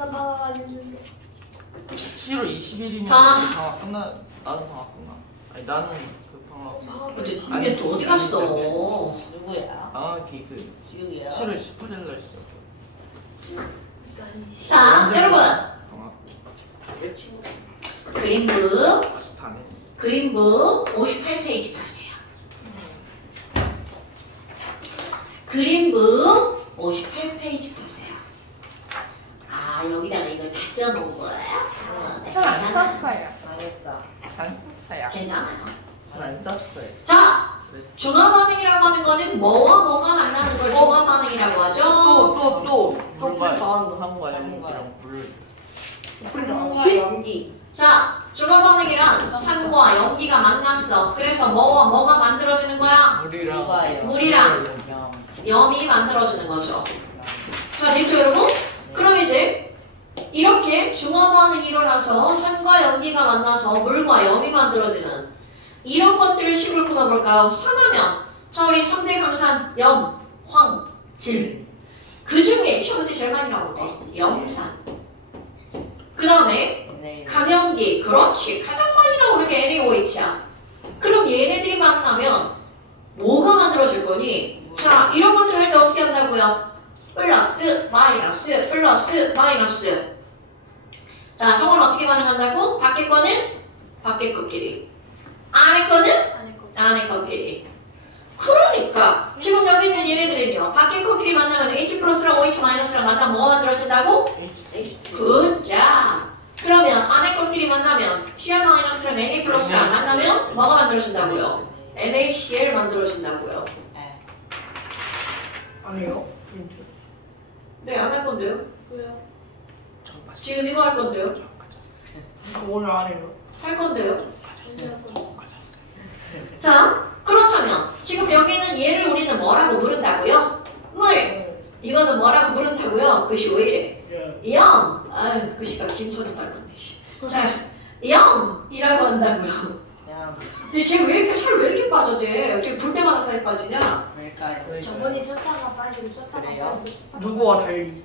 나 방학 안 했는데. 7월 20일이면 자. 방학 끝나. 나도 방학 끝나. 아니 나는 그 방학. 근데 이게 또 어디 갔어? 누구야? 방학이 그 지우야. 7월 18일 날 있어. 자, 여러분 방학. 내 친구. 그림북 아직 다 안 해. 그림북 58페이지 가세요. 그림북 58페이지 보세요. 아, 여기다가 이걸 다 써놓은 거예요? 전 안 썼어요. 망했다. 안 썼어요. 괜찮아요. 전 안 썼어요. 자, 중화 반응이라고 하는 거는 뭐와 뭐가 만나는 걸 중화 반응이라고 하죠. 또 물과 풀 산과 연기랑 불. 풀과 연기. 자, 중화 반응이란 산과 연기가 만났어. 그래서 뭐와 뭐가 만들어지는 거야? 물이랑 물이랑 염이 만들어지는 거죠. 자, 됐죠 여러분? 그럼 이제 이렇게 중화 반응이 일어나서 산과 연기가 만나서 물과 염이 만들어지는 이런 것들을 식으로 끊어볼까요? 산하면 자, 우리 3대 강산 염, 황, 질. 그 중에 현재 제일 많이 나오는 거 염산. 그 다음에 강연기. 그렇지. 가장 많이 나오는 게 NaOH야. 그럼 얘네들이 만나면 뭐가 만들어질 거니? 자, 이런 것들 할 때 어떻게 한다고요? 플러스, 마이너스, 플러스, 마이너스. 자, 저건 어떻게 반응한다고? 밖에 거는 밖에 거끼리. 안에 거는 안에 거끼리. 그러니까 지금 여기 있는 얘네들은요. 밖에 거끼리 만나면 H 플러스랑 OH 마이너스랑 만나면 뭐가 만들어진다고? 굿자. 그러면 안에 것끼리 만나면 CR 마이너스랑 Na 플러스랑 만나면 뭐가 만들어진다고요? NaCl 만들어진다고요. 안 해요? 네, 안 할 건데요? 왜요? 지금 이거 할 건데요? 오늘 안 해요. 할 건데요? 전자고. 자, 그렇다면 지금 여기는 얘를 우리는 뭐라고 부른다고요? 물. 이거는 뭐라고 부른다고요? 글씨 왜 이래? 영. 아유, 글씨가 김선우 닮았네. 자, 영이라고 한다고요. 근데 쟤 왜 이렇게 살 왜 이렇게 빠져 쟤? 어떻게 볼 때마다 살이 빠지냐? 왜일까요? 저번에 쪘다가 빠지고 쪘다가 그래요? 빠지고 쪘다가 누구와 달리?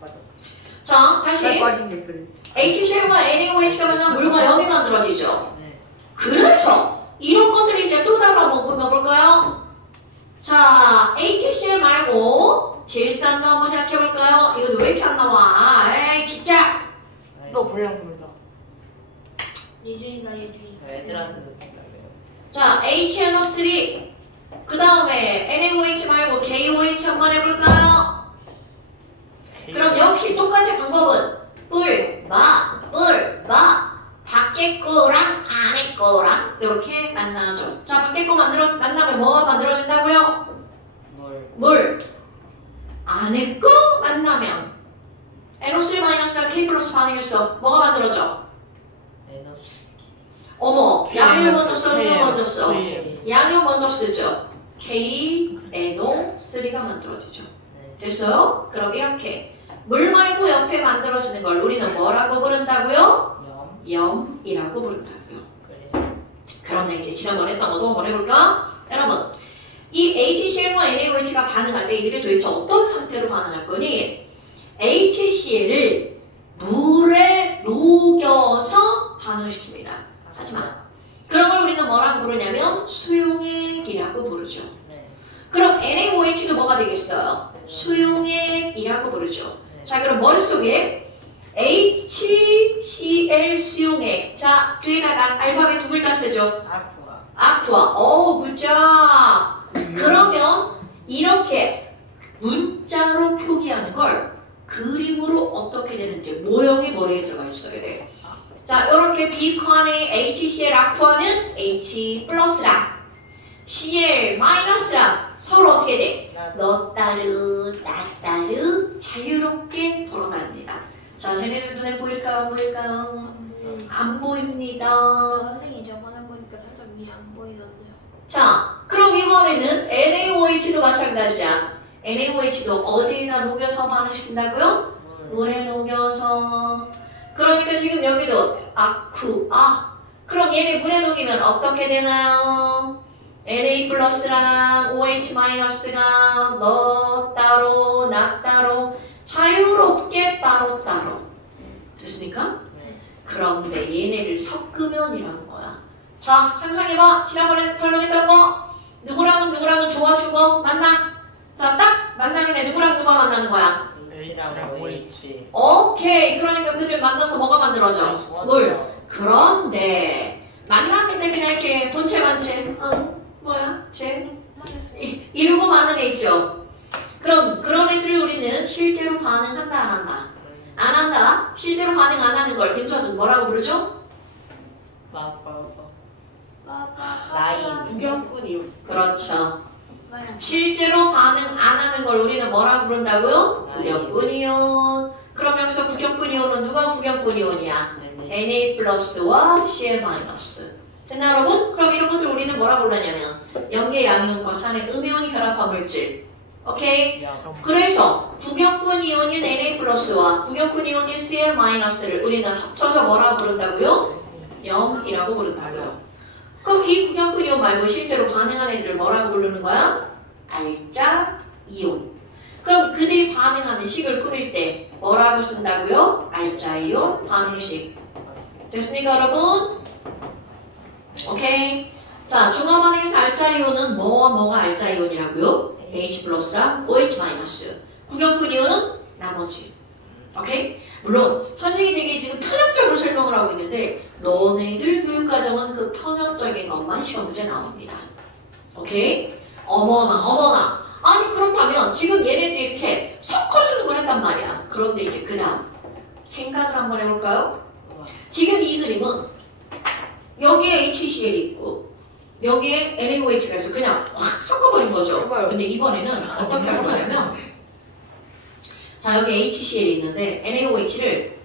빠지고. 자, 다시 빠진 게 그래. HCl과 NaOH가 만나면 물과 염이 만들어지죠. 네. 그래서 이런 것들이 이제 또 다른 한번 끊어볼까요? 자, HCl 말고 질산도 한번 생각해볼까요? 이거 왜 이렇게 안 나와? 에이 진짜! 너 분량 불러. 예준이다 예준이. 애들한테도 달래요. 자, HNO3 그 다음에 NaOH 말고 KOH 한번 해볼까요? 그럼 역시 똑같은 방법은 뿔, 마 밖에 거랑 안에 거랑 이렇게 만나죠. 자, 밖에 거 만나면 뭐가 만들어진다고요? 물. 안에 거 만나면 NO3-랑 K 플러스 반응했어. 뭐가 만들어져? 에너지. 어머, 양을 먼저 써, 누가 KNO3. 먼저 써? 양을 먼저 쓰죠. KNO3가 만들어지죠. 됐어요? 그럼 이렇게 물 말고 옆에 만들어지는 걸 우리는 뭐라고 부른다고요? 염이라고 부른다고요. 그래. 그런데 이제 지난번에 했던 것도 한번 해볼까? 여러분, 이 HCl과 NaOH가 반응할 때 이들이 도대체 어떤 상태로 반응할 거니? HCl을 물에 녹여서 반응시킵니다. 하지만 그런 걸 우리는 뭐라고 부르냐면 수용액이라고 부르죠. 네. 그럼 NaOH도 뭐가 되겠어요? 수용액이라고 부르죠. 자, 그럼 머릿속에 HCl 수용액. 자, 뒤에다가 알파벳 두 글자 쓰죠. 아쿠아. 굿자. 그러면 이렇게 문자로 표기하는 걸 그림으로 어떻게 되는지 모형이 머리에 들어가 있어야 돼. 자, 이렇게 비컨의 HCl 아쿠아는 H 플러스랑 Cl 마이너스랑 서로 어떻게 돼? 너 따르 나 따르 자유롭게 돌아다닙니다. 자, 쟤네들 눈에 보일까요? 안 보일까요? 안 보입니다. 선생님 저번에 보니까 살짝 위에 안 보이던데요. 자, 그럼 이번에는 NaOH도 마찬가지야. NaOH도 어디에다 녹여서 반응시킨다고요? 물에 녹여서. 그러니까 지금 여기도 그럼 얘네 물에 녹이면 어떻게 되나요? Na 플러스랑 OH 마이너스가 너 따로 나 따로 자유롭게 따로따로. 됐습니까? 네. 그런데 얘네를 섞으면 이라는 거야. 자, 상상해봐. 지난번에 설명했던 거. 누구랑은 좋아 죽어 만나. 자, 딱 만나는 애 누구랑 누가 만나는 거야? H랑 H. 오케이. 그러니까 그들 만나서 뭐가 만들어져? 물. 맞아요. 그런데 만났는데 그냥 이렇게 본체만 뭐야? 이러고 많은 애 있죠? 그럼 그런 애들을 우리는 실제로 반응한다 안 한다? 안 한다. 실제로 반응 안 하는 걸 김서준 뭐라고 부르죠? 라인. 구경꾼이요. 그렇죠. 실제로 반응 안 하는 걸 우리는 뭐라고 부른다고요? 구경꾼이온. 그럼 여기서 구경꾼이온은 누가 구경꾼이온이야? Na 플러스와 Cl 마이너스. 됐나 여러분? 그럼 이런 것들 우리는 뭐라 부르냐면 염계 양이온과 산의 음이온이 결합한 물질. 오케이? 그래서 구경꾼 이온인 Na 플러스와 구경꾼 이온인 Cl 마이너스를 우리는 합쳐서 뭐라 부른다고요? 염이라고 부른다고요. 그럼 이 구경꾼 이온 말고 실제로 반응하는 애들을 뭐라고 부르는 거야? 알짜 이온. 그럼 그들이 반응하는 식을 꾸밀 때 뭐라고 쓴다고요? 알짜 이온 반응식. 됐습니까 여러분? 오케이. 자, 중화 반응에서 알짜 이온은 뭐와 뭐가 알짜 이온이라고요? H 플러스랑 OH 마이너스. 구경꾼 이온은 나머지. 오케이? 물론 선생님이 지금 편협적으로 설명을 하고 있는데 너네들 교육과정은 그 편협적인 것만 시험 문제 나옵니다. 오케이? 어머나. 아니 그렇다면 지금 얘네들이 이렇게 섞어주는 걸 했단 말이야. 그런데 이제 그 다음 생각을 한번 해볼까요? 지금 이 그림은 여기에 HCl이 있고 여기에 NaOH가 있어. 그냥 확 섞어버린 거죠. 근데 이번에는 어떻게 할 거냐면 자 여기 HCl이 있는데 NaOH를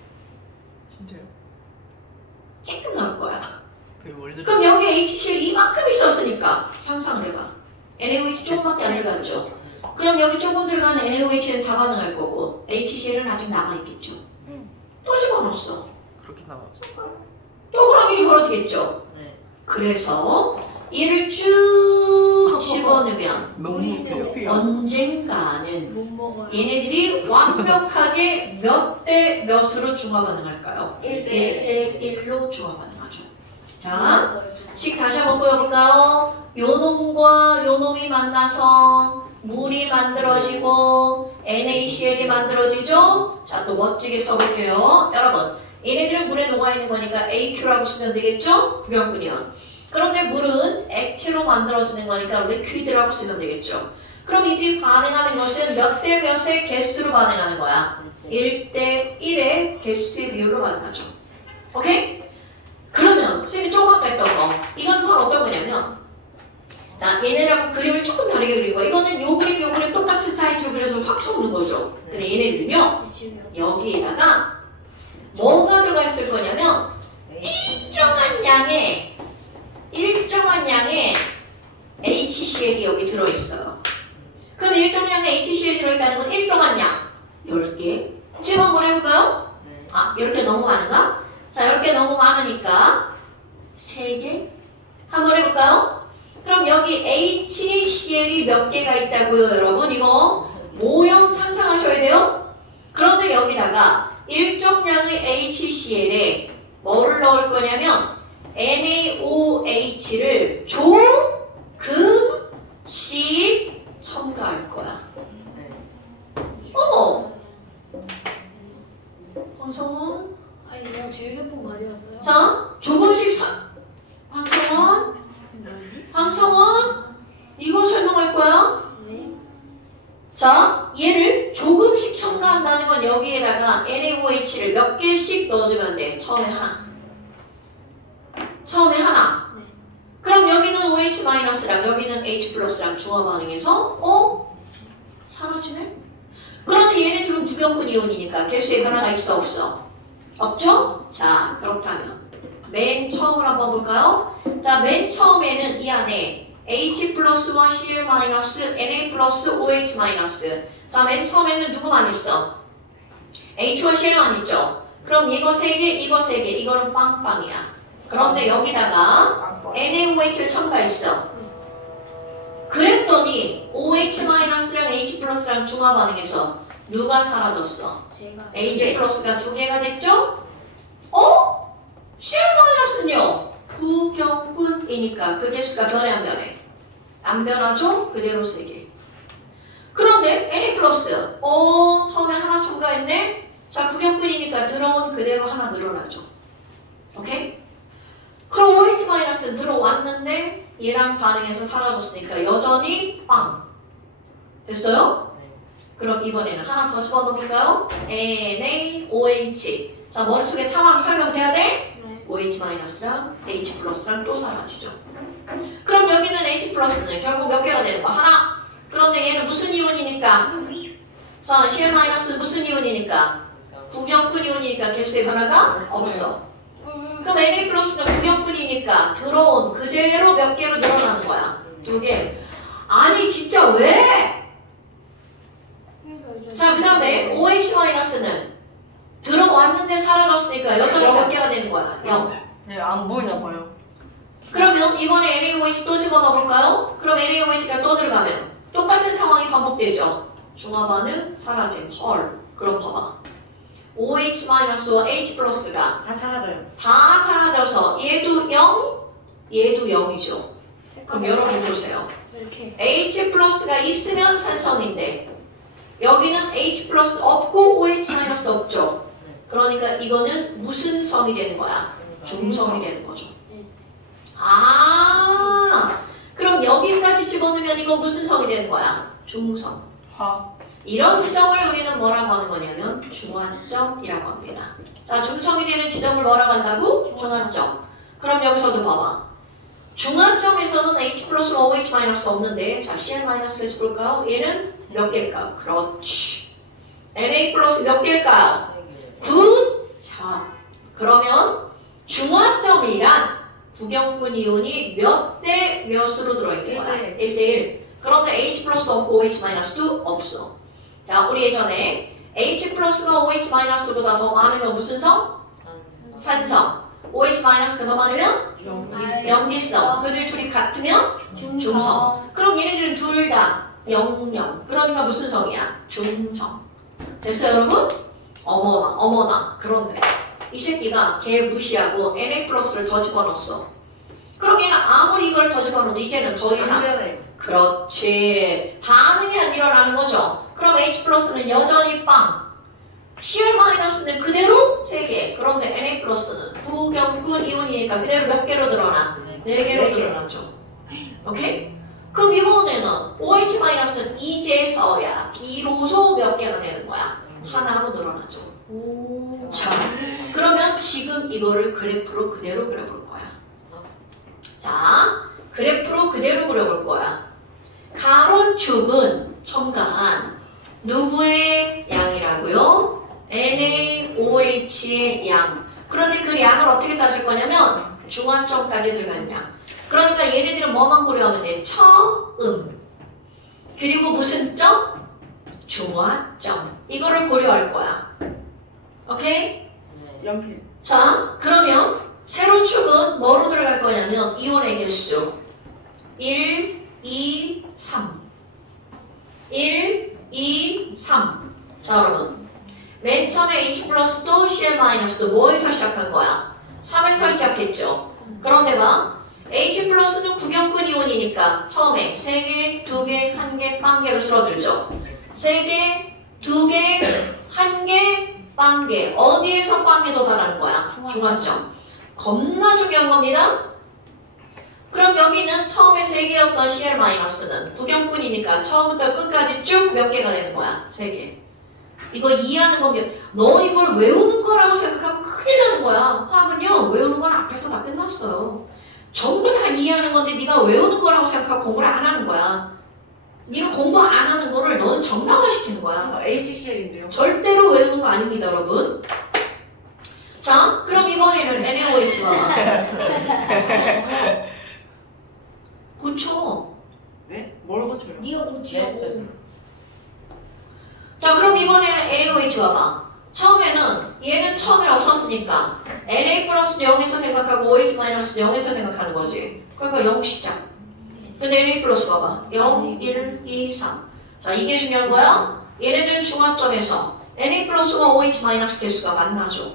진짜요? 조금 넣을 거야. 그게 뭘 들어? 그럼 여기 HCl 이만큼 있었으니까 상상을 해봐. NaOH 조금밖에 안 들어갔죠. 그럼 여기 조금 들어간 NaOH는 다 반응할 거고 HCl은 아직 남아있겠죠. 또 집어넣었어. 그렇게 나왔죠. 또 그럼 일이 벌어지겠죠. 네. 그래서 얘를 쭉 집어넣으면 너무 괴롭혀요. 언젠가는 못 먹어요. 얘네들이 완벽하게 몇 대 몇으로 중화 반응할까요? 1대 1대1로 중화 반응하죠. 자, 식 다시 한번 보여볼까요? 요놈과 요놈이 만나서 물이 만들어지고 NaCl이 만들어지죠? 자, 또 멋지게 써볼게요. 여러분, 얘네들은 물에 녹아있는 거니까 AQ라고 쓰면 되겠죠? 구경꾼이요. 그런데 물은 액체로 만들어지는 거니까 우리 퀴드라고 쓰면 되겠죠? 그럼 이들이 반응하는 것은 몇 대 몇의 개수로 반응하는 거야? 1대1의 개수의 비율로 반응하죠. 오케이? 그러면 선생님이 조금 아까 했던 거 이건 바로 어떤 거냐면 자 얘네라고 그림을 조금 다르게 그리고 이거는 요 그림 똑같은 사이즈로 그려서 확 섞는 거죠. 근데 얘네들은요 여기에다가 뭐가 들어가 있을 거냐면 일정한 양의 HCl이 여기 들어있어요. 근데 일정한 양의 HCl이 들어있다는 건 일정한 양 10개 지금 한번 해볼까요? 네. 아 10개 너무 많은가? 자 10개 너무 많으니까 3개 한번 해볼까요? 그럼 여기 HCl이 몇 개가 있다고요 여러분? 이거 모형 상상하셔야 돼요? 그런데 여기다가 일정량의 HCl에 뭐를 넣을 거냐면 NaOH를 조금씩 첨가할 거야. 네. 어머! 황성원? 아니 내가 제일 예쁜 거 가져왔어요. 자, 조금씩 황성원? 뭐지? 황성원? 이거 설명할 거야? 네. 자, 얘를 조금씩 첨가한다는 건 여기에다가 NaOH를 몇 개씩 넣어주면 돼. 처음에 하나. 네. 그럼 여기는 OH-랑 여기는 H+랑 중화 반응해서 사라지네? 그런데 얘네들은 구경꾼 이온이니까 개수에 변화가 있어 없어? 없죠? 자, 그렇다면 맨 처음으로 한번 볼까요? 자, 맨 처음에는 이 안에 H+와 Cl-, Na+, OH-. 자, 맨 처음에는 누구만 있어? H와 Cl만 있죠? 그럼 이거 3개, 이거 3개, 이거는 빵빵이야. 그런데 여기다가 NaOH를 첨가했어. 그랬더니 OH-랑 H+랑 중화 반응에서 누가 사라졌어? 제가 H+가 2개가 됐죠? CL-는요? 구경꾼이니까 그 개수가 변해 안 변해? 안 변하죠? 그대로 3개. 그런데 Na+, 처음에 하나 첨가했네? 자, 구경꾼이니까 들어온 그대로 하나 늘어나죠. 오케이? 그럼 OH- 들어왔는데 얘랑 반응해서 사라졌으니까 여전히 빵. 됐어요? 네. 그럼 이번에는 하나 더 집어넣을까요? NaOH. 자, 머릿속에 상황 설명돼야 돼? 네. OH-랑 H+랑 또 사라지죠. 그럼 여기는 H+는 결국 몇 개가 되는 거야? 하나. 그런데 얘는 무슨 이온이니까? 자, CL- 무슨 이온이니까? 구경꾼 이온이니까 개수의 변화가 없어. 그럼 Na+는 구경꾼이니까 들어온 그대로 몇 개로 늘어나는 거야? 2개. 아니 진짜 왜? 자, 그 다음에 OH-는 들어왔는데 사라졌으니까 여전히 몇 개가 되는 거야? 0. 네, 안 보이나 봐요. 그러면 이번에 NaOH 또 집어넣어 볼까요? 그럼 NaOH가 또 들어가면 똑같은 상황이 반복되죠. 중화 반응 사라짐. 헐. 그럼 봐봐. OH-와 H+가 다 사라져요. 다 사라져서 얘도 0, 얘도 0이죠. 그럼 여러분 보세요. 이렇게 H+가 있으면 산성인데 여기는 H+ 없고 OH- 없죠. 그러니까 이거는 무슨 성이 되는 거야? 중성이 되는 거죠. 그럼 여기까지 집어넣으면 이거 무슨 성이 되는 거야? 중성. 화. 이런 지점을 우리는 뭐라고 하는 거냐면 중화점이라고 합니다. 자, 중성이 되는 지점을 뭐라고 한다고? 중화점. 그럼 여기서도 봐봐. 중화점에서는 H+와 OH- 없는데 자, Cl- 볼까요? 얘는 몇 개일까요? 그렇지. Na+ 몇 개일까요? 굿! 자, 그러면 중화점이란 구경꾼 이온이 몇 대 몇으로 들어있는 거야? 1대1. 그런데 H+ 없고 OH-도 없어. 자, 우리 예전에 H+가 OH-보다 더 많으면 무슨 성? 산성. OH-가 더 많으면? 염기성. 그들 둘이 같으면? 중성. 그럼 얘네들은 둘 다 0,0. 그러니까 무슨 성이야? 중성. 됐어요, 여러분? 어머나. 그런데 이 새끼가 걔 무시하고 Na+를 더 집어넣었어. 그럼 얘는 아무리 이걸 더 집어넣어도 이제는 더 이상. 그렇지. 반응이 안 일어나는 거죠. 그럼 H+는 여전히 빵. Cl-는 그대로 3개. 그런데 Na+는 구경꾼 이온이니까 그대로 몇 개로 늘어나? 4개로 늘어나죠. 오케이? 그럼 이번에는 OH-는 이제서야 비로소 몇 개가 되는 거야? 하나로 늘어나죠. 자, 그러면 지금 이거를 그래프로 그대로 그려볼 거야. 자, 그래프로 그대로 그려볼 거야. 가로축은 첨가한 누구의 양이라고요? NaOH의 양. 그런데 그 양을 어떻게 따질 거냐면 중화점까지 들어가는 양. 그러니까 얘네들은 뭐만 고려하면 돼? 처음. 그리고 무슨 점? 중화점. 이거를 고려할 거야. 오케이? 연필. 자, 그러면 세로축은 뭐로 들어갈 거냐면 이온의 개수 1, 2, 3 1, 2, 3 자, 여러분 맨 처음에 H+도 Cl-도 뭐에서 시작한 거야? 3에서 시작했죠. 그런데 봐 H+는 구경꾼 이온이니까 처음에 3개, 2개, 1개, 1개로 줄어들죠. 3개, 2개, 1개, 1개. 어디에서 1개 도달하는 거야? 중화점. 겁나 중요한 겁니다. 그럼 여기는 처음에 3개였던 Cl-는 구경꾼이니까 처음부터 끝까지 쭉 몇 개가 되는 거야? 3개. 이거 이해하는 겁니다. 너 이걸 외우는 거라고 생각하면 큰일 나는 거야. 화학은요, 외우는 건 앞에서 다 끝났어요. 전부 다 이해하는 건데 네가 외우는 거라고 생각하고 공부를 안 하는 거야. 네가 공부 안 하는 거를 너는 정당화시키는 거야. HCl인데요. 절대로 외우는 거 아닙니다, 여러분. 자, 그럼 이번에는 NaOH와 고쳐. 네? 뭘 고쳐요? 네가 고치라고. 자, 그럼 이번에는 NaOH와 봐. 처음에는 얘는 처음에 없었으니까 Na+는 0에서 생각하고 OH- 0에서 생각하는 거지. 그러니까 0 시작. 근데 NA 플러스 봐봐. 0, 1, 2, 3. 자, 이게 중요한 거야. 얘네들 중합점에서 NA 플러스와 OH 마이너스 개수가 만나죠.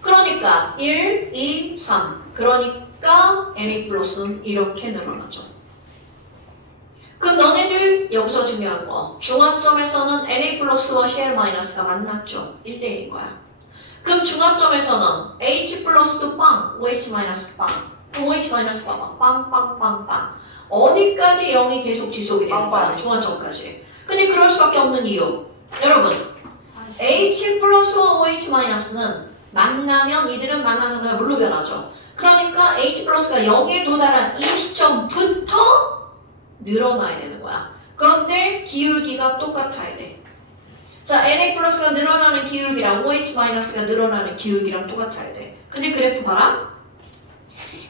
그러니까 1, 2, 3. 그러니까 NA 플러스는 이렇게 늘어나죠. 그럼 너네들 여기서 중요한 거. 중합점에서는 NA 플러스와 CL 마이너스가 만났죠. 1대1인 거야. 그럼 중합점에서는 H 플러스도 빵, OH 마이너스 빵. OH 마이너스 봐봐. 빵, 빵, 빵, 빵. 어디까지 0이 계속 지속이 되는 거야? 중합점까지. 근데 그럴 수밖에 없는 이유. 여러분, H 플러스와 OH 마이너스는 만나면 이들은 만나자마자 물로 변하죠. 그러니까 H 플러스가 0에 도달한 이 시점부터 늘어나야 되는 거야. 그런데 기울기가 똑같아야 돼. 자, NA 플러스가 늘어나는 기울기랑 OH 마이너스가 늘어나는 기울기랑 똑같아야 돼. 근데 그래프 봐라.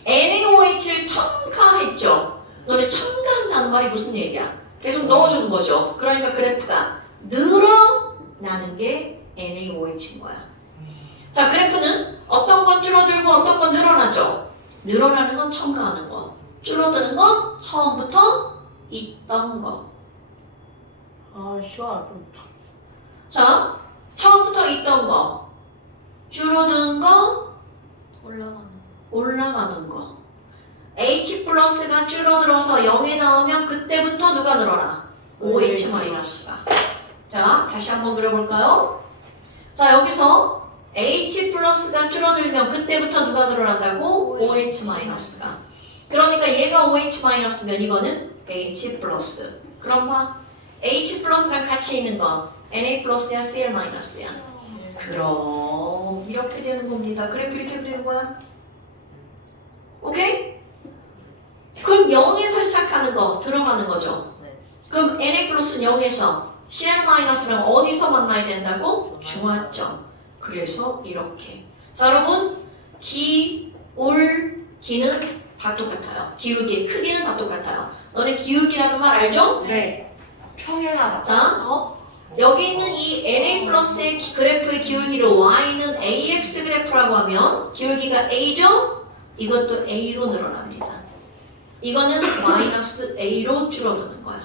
NaOH를 첨가했죠. 너네 첨가한다는 말이 무슨 얘기야? 계속 넣어주는 거죠. 그러니까 그래프가 늘어나는 게 NaOH인 거야. 자, 그래프는 어떤 건 줄어들고 어떤 건 늘어나죠. 늘어나는 건 첨가하는 거. 줄어드는 건 처음부터 있던 거. 아, 쉬워. 자, 처음부터 있던 거. 줄어드는 거, 올라가는 거. H 플러스가 줄어들어서 0에 나오면 그때부터 누가 늘어나? OH 마이너스가. 자, 다시 한번 그려볼까요? 자, 여기서 H 플러스가 줄어들면 그때부터 누가 늘어난다고? OH 마이너스가. 그러니까 얘가 OH 마이너스면 이거는 H 플러스. 그럼 봐. H 플러스랑 같이 있는 건 NA 플러스야, CL 마이너스야. 그럼 이렇게 되는 겁니다. 그래프 이렇게 그리는 거야. 오케이? 그럼 0에서 시작하는 거 들어가는 거죠. 그럼 NA 플러스는 0에서 CL 마이너스랑 어디서 만나야 된다고? 중화점. 그래서 이렇게. 자, 여러분 기, 올, 기는 다 똑같아요. 기울기, 크기는 다 똑같아요. 너네 기울기라는 말 알죠? 네. 평행하다. 자, 여기 있는 이 NA 플러스의 그래프의 기울기를 Y는 AX 그래프라고 하면 기울기가 A죠? 이것도 A로 늘어납니다. 이거는 마이너스 A로 줄어드는 거야.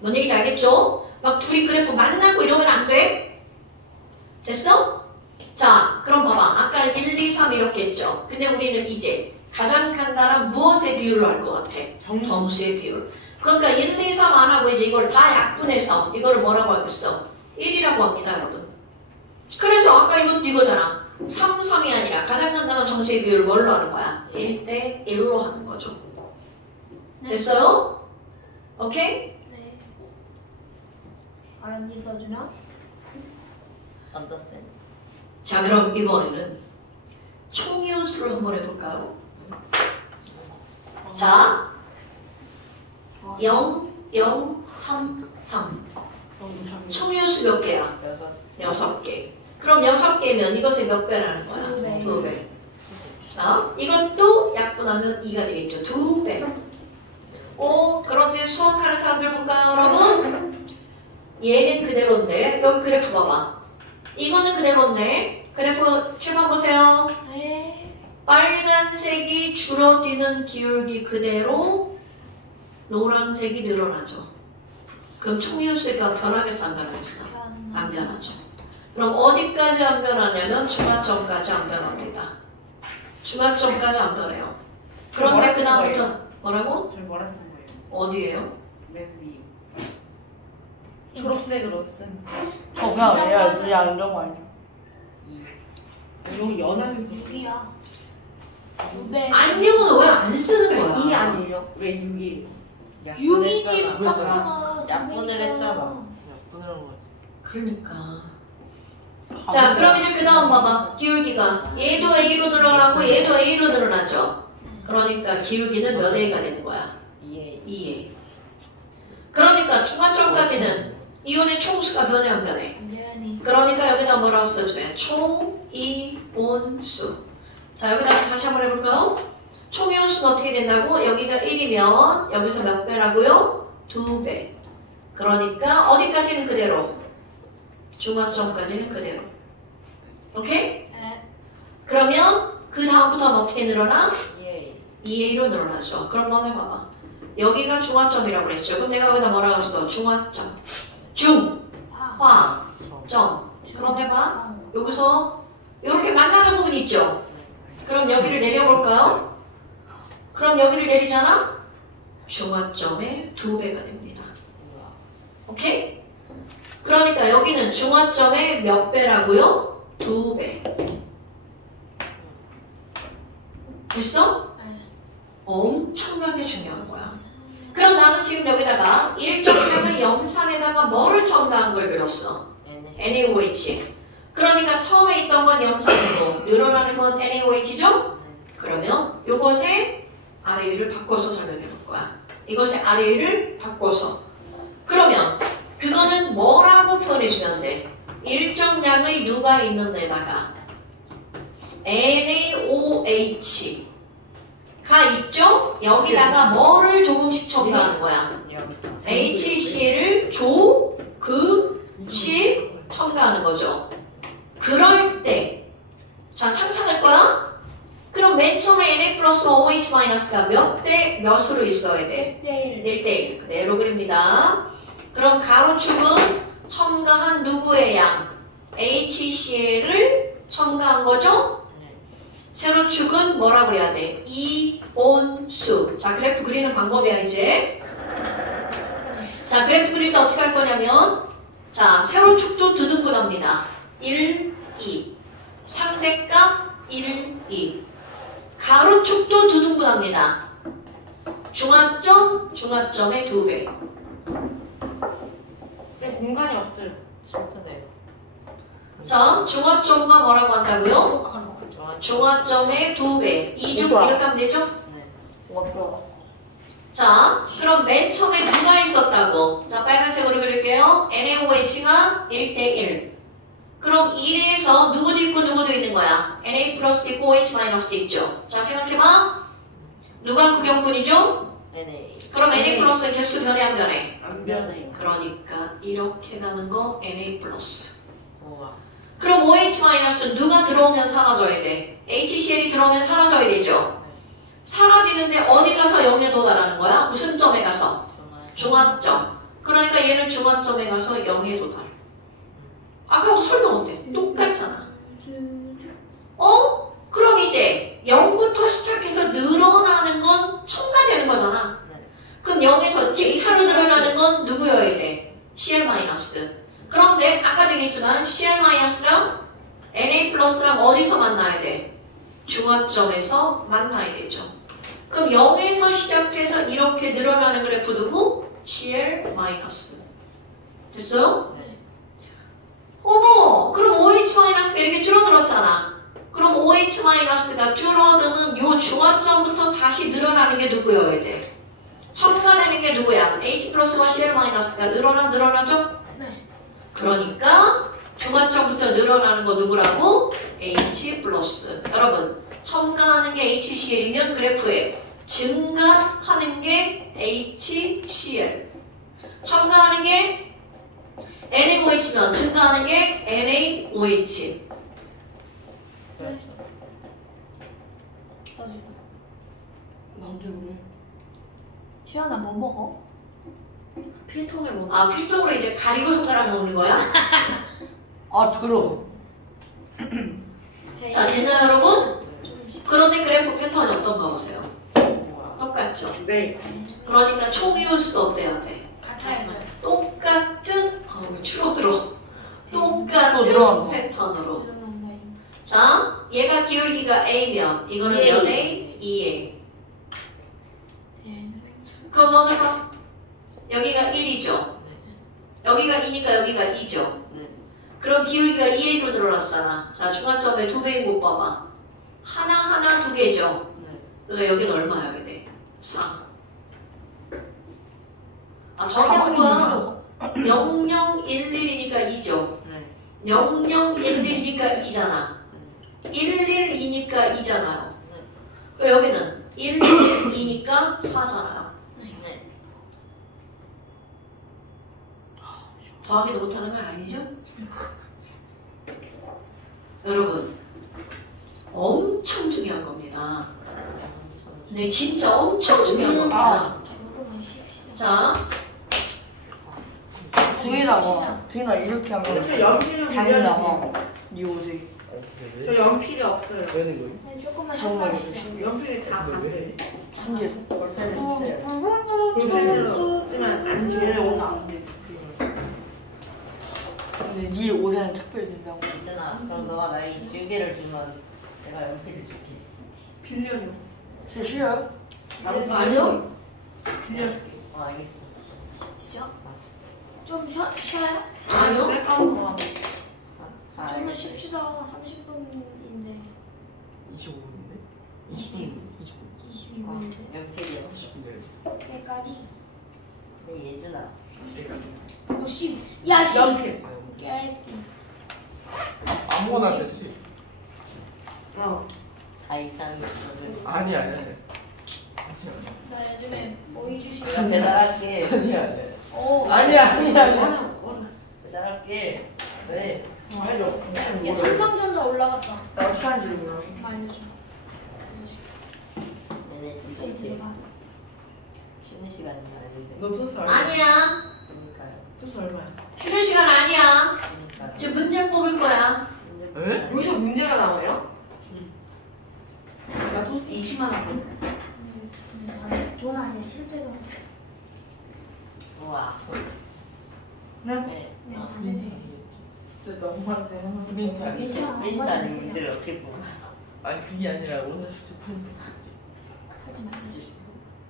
뭔 얘기인지 알겠죠? 막 둘이 그래프 만나고 이러면 안 돼. 됐어? 자, 그럼 봐봐. 아까는 1, 2, 3 이렇게 했죠. 근데 우리는 이제 가장 간단한 무엇의 비율로 할 것 같아? 정수의 비율. 그러니까 1, 2, 3 안 하고 이제 이걸 다 약분해서 이거를 뭐라고 하겠어? 1이라고 합니다, 여러분. 그래서 아까 이거잖아. 3, 3이 아니라 가장 간단한 정수의 비율을 뭘로 하는 거야? 1대 1로 하는 거죠. 됐어요? 오케이? 네. 아연이 써주나? 언더스탠. 자, 그럼 이번에는 총이온수를 한번 해볼까요? 자, 0, 0, 3, 3. 총이온수 몇 개야? 6개. 그럼 6개면 이것의 몇 배라는 거야? 2배. 2배. 자, 이것도 약분하면 2가 되겠죠. 2배. 그런데 수학하는 사람들 볼까요, 여러분? 얘는 그대로인데, 여기 그래프 봐봐. 이거는 그대로인데, 그래프 칠판 보세요. 네. 빨간색이 줄어드는 기울기 그대로 노란색이 늘어나죠. 그럼 총이온수가 변하겠어, 안 변하겠어? 안 변하죠. 그럼 어디까지 안 변하냐면 중화점까지 안 변합니다. 중화점까지 안 변해요. 그런데 그 다음부터 뭐라고? 저희 뭐라 쓴 거예요? 어디에요? 맨 위. 초록색으로 쓴. 저 그냥 왜요? 그냥 안 좋은 거 아니야? 여기 연하게 썼어요. 6이야. 2배. 안경은 왜 안 쓰는 거야? 2 아니에요? 왜 6이에요? 6이지. 그랬잖아. 약분을 했잖아. 약분을 한 거지. 그러니까. 자, 그럼 이제 그 다음 봐봐. 기울기가 얘도 A로 늘어나고 얘도 A로 늘어나죠. 그러니까 기울기는 몇 A가 되는 거야? 2A. 그러니까 중화점까지는 이온의 총수가 변해 안 변해? 연이. 그러니까 여기다 뭐라고 써줘요? 총이온수. 자, 여기다가 다시 한번 해볼까요? 총이온수는 어떻게 된다고? 여기가 1이면 여기서 몇 배라고요? 2배. 그러니까 어디까지는 그대로? 중화점까지는 그대로. 오케이? 네. 그러면 그 다음부터는 어떻게 늘어나? 2A. 2A로 늘어나죠. 그럼 너네 봐봐. 여기가 중화점이라고 그랬죠. 그럼 내가 여기다 뭐라고 했어? 중화점. 중, 화, 점. 그런데 봐. 여기서 이렇게 만나는 부분이 있죠. 그럼 여기를 내려볼까요? 그럼 여기를 내리잖아? 중화점의 2배가 됩니다. 오케이? 그러니까 여기는 중화점의 몇 배라고요? 2배. 됐어? 엄청나게 중요한 거야. 그럼 나는 지금 여기다가 일정량을 염산에다가 뭐를 첨가한 걸 그렸어? NaOH. 그러니까 처음에 있던 건 염산이고 늘어나는 건 NaOH죠? 그러면 이것의 RA를 바꿔서 설명해 볼 거야. 이것의 RA를 바꿔서. 그러면 그거는 뭐라고 표현해주면 돼? 일정량의 누가 있는 데다가 NaOH 가 있죠? 여기다가 뭐를 조금씩 첨가하는 거야? HCl을 조금씩 첨가하는 거죠. 그럴 때, 자 상상할 거야? 그럼 맨 처음에 Na 플러스와 OH 마이너스가 몇 대 몇으로 있어야 돼? 1대1 그대로 그립니다. 그럼 가로축은 첨가한 누구의 양? HCl을 첨가한 거죠? 세로축은 뭐라고 그래야 돼? 이온수. 자, 그래프 그리는 방법이야, 이제. 자, 그래프 그릴 때 어떻게 할 거냐면, 자, 세로축도 두 등분합니다. 1, 2. 상대값 1, 2. 가로축도 두 등분합니다. 중화점, 중화점의 2배. 공간이 없어요. 슬프네요. 자, 중화점과 뭐라고 한다고요? 중화점의 2배. 2중 이렇게 하면 되죠? 네. 자, 그럼 맨 처음에 누가 있었다고? 자, 빨간색으로 그릴게요. NaOH가 1대1. 그럼 1에서 누구도 있고 누구도 있는 거야? Na 플러스도 있고 OH 마이너스도 있죠. 자, 생각해봐. 누가 구경꾼이죠? NA. 그럼 Na 플러스 개수 변해 안 변해? 안 변해요. 그러니까 이렇게 가는 거 Na 플러스. 우와. 그럼 OH 마이너스 누가 들어오면 사라져야 돼? HCl이 들어오면 사라져야 되죠? 사라지는데 어디 가서 0에 도달하는 거야? 무슨 점에 가서? 중화점. 그러니까 얘는 중화점에 가서 0에 도달. 아까하고 설명 어때? 똑같잖아. 그럼 이제 0부터 시작해서 늘어나는 건 첨가되는 거잖아. 그럼 0에서 직사로 늘어나는 건 누구여야 돼? Cl 마이너스. 그런데 아까 얘기했지만 Cl 마이너스랑 Na 플러스랑 어디서 만나야 돼? 중화점에서 만나야 되죠. 그럼 0에서 시작해서 이렇게 늘어나는 그래프 누구? Cl 마이너스. 됐어요? 네. 어머, 그럼 OH 마이너스가 이렇게 줄어들었잖아. 그럼 OH 마이너스가 줄어드는 요 중화점부터 다시 늘어나는 게 누구여야 돼? 첨가되는 게 누구야? H 플러스와 Cl 마이너스가 늘어나죠? 네. 그러니까 중화점부터 늘어나는 거 누구라고? H 플러스. 여러분, 첨가하는 게 HCl이면 그래프에 증가하는 게 HCl. 첨가하는 게 NaOH면 증가하는 게 NaOH. 써주고. 뭔지 모르. 시연아 뭐 먹어? 필통을 못. 아, 필통으로 이제 가리고 손가락 먹는 거야? 아 들어. 자, 됐나요, 여러분? 그런데 그래프 패턴이 어떤가 보세요. 우와. 똑같죠? 네. 그러니까 총이온수도 어때야 돼? 같아요. 똑같은, 왜 줄어들어? 또 똑같은 늘어난다. 패턴으로. 일어난다. 자, 얘가 기울기가 A면 이거는 예. 몇 A? 2A. 네. 그럼 너네 봐. 여기가 1이죠? 여기가 2니까 여기가 2죠? 네. 그럼 기울기가 2A로 늘어났잖아. 자, 중화점에 2배인 거 봐봐. 하나하나 2개죠? 네. 그러니까 여기는 얼마여야 돼? 4. 아, 더 가만히 해봐. 있어. 0011이니까 2죠? 네. 0011이니까 2잖아. 112니까 2잖아요. 네. 여기는 112니까 4잖아요. 네. 더하기도 못하는 건 아니죠? 여러분, 엄청 중요한 겁니다. 네, 진짜 엄청 중요한 겁니다. 자, 등에다 이렇게 저 하면 연필은 잘 빌려주세요. 나와. 네 옷에. 저 연필이 없어요. 왜 되는 거예요? 네, 조금만 정말 섞어주세요. 연필이 다 갔어요. 신기해서. 볼펜으로 쓰면 안 얘 지워요. 옷은 안 돼. 근데 네 옷에는 특별히 된다고. 있잖아. 그럼 너가 나이 2개를 주면 내가 연필을 줄게. 빌려줘. 제 싫어요? 나도 아니요? 빌려줄게. 알겠어. 진짜? 좀 쉬어요? 아니요? 셀카운 거. 좀만 쉽시다. 30분인데. 25분인데? 20분. 25분. 22분인데. 연필이야. 30분. 깨까리. 네, 예준아. 오, 씨. 야, 씨. 연필. 깨알기. 아무거나 됐지. 다 이상한 게 없거든. 아니야. 나 요즘에 뭐 해주시냐? 내가 배달할게. 아니야. 오. 아니야. 배달할게. 왜? 야, 삼성전자 올라갔다. 나 어떻게 하는지를 몰라. 알려줘. 내내 좀 이렇게 들어봐. 쉬는 시간이 아닌데. 너 토스 얼마? 아니야. 그러니까요. 토스 얼마야? 쉬는 시간 아니야. 그러니까. 지금 문제 뽑을 거야. 에? 여기서 문제가 나와요? 나 토스 20만 원. 돈 아니야, 실제 돈. 우와. 네? 네. 네, 안 돼. 근데 너무한데. 프린트 아니야. 괜찮아. 프린트 엄마 아닌 주세요. 문제를 어떻게 보? 아니 그게 아니라 오늘 숙제 프린트 했지. 하지 마세요.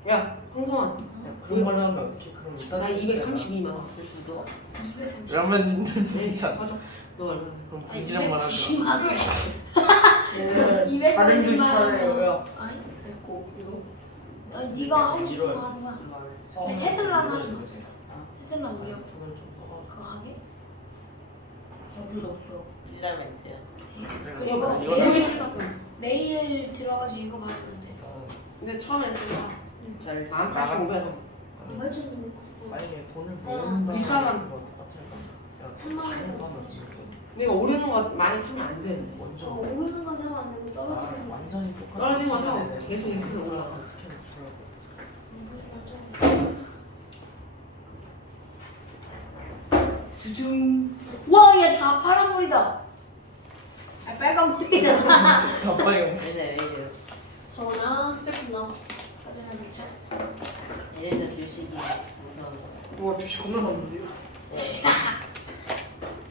야, 황성원. 야, 그런 말 하면 어떻게 그럼 나 232만 원. 없을 수도. 230. 그러면 있는 괜찮아. 맞아. 너 얼마? 그럼 분지랑 말하지 290만 원. 얘는 다른 듯이 290만 원. 달래요. 아니, 그리고 이거. 네가 하고 싶은 길어요. 거 하는 거야. 성- 아니, 테슬라는 하지 마. 이거지. 테슬라 무역. 돈을 좀 써가. 그거 하게? 필요 없어. 필라멘트야. 그리고 이거 매일, 매일 들어가지고 이거 받으면 돼. 근데 처음에 내가 잘 18,500원. 얼마쯤 만약에 돈을 모은다. 비싸면 거 같아. 야, 작은 거는 지금 내가 오르는 거 많이 사면 안 돼. 먼저 오르는 건 사면 안 되고 떨어지는 거. 완전히 똑같은 떨어진 거 시간에 사고 계속 있으면 올라가. 스캔을 주라고. 두둥. 와, 얘 다 파란물이다. 아, 빨간물이다. 빨리 왜래 왜 이래요? 서원아, 휴대폰 넣어. 가져가 놓자. 이래서 주식이 무서운 거. 와 주식 겁나 많은데요? 네.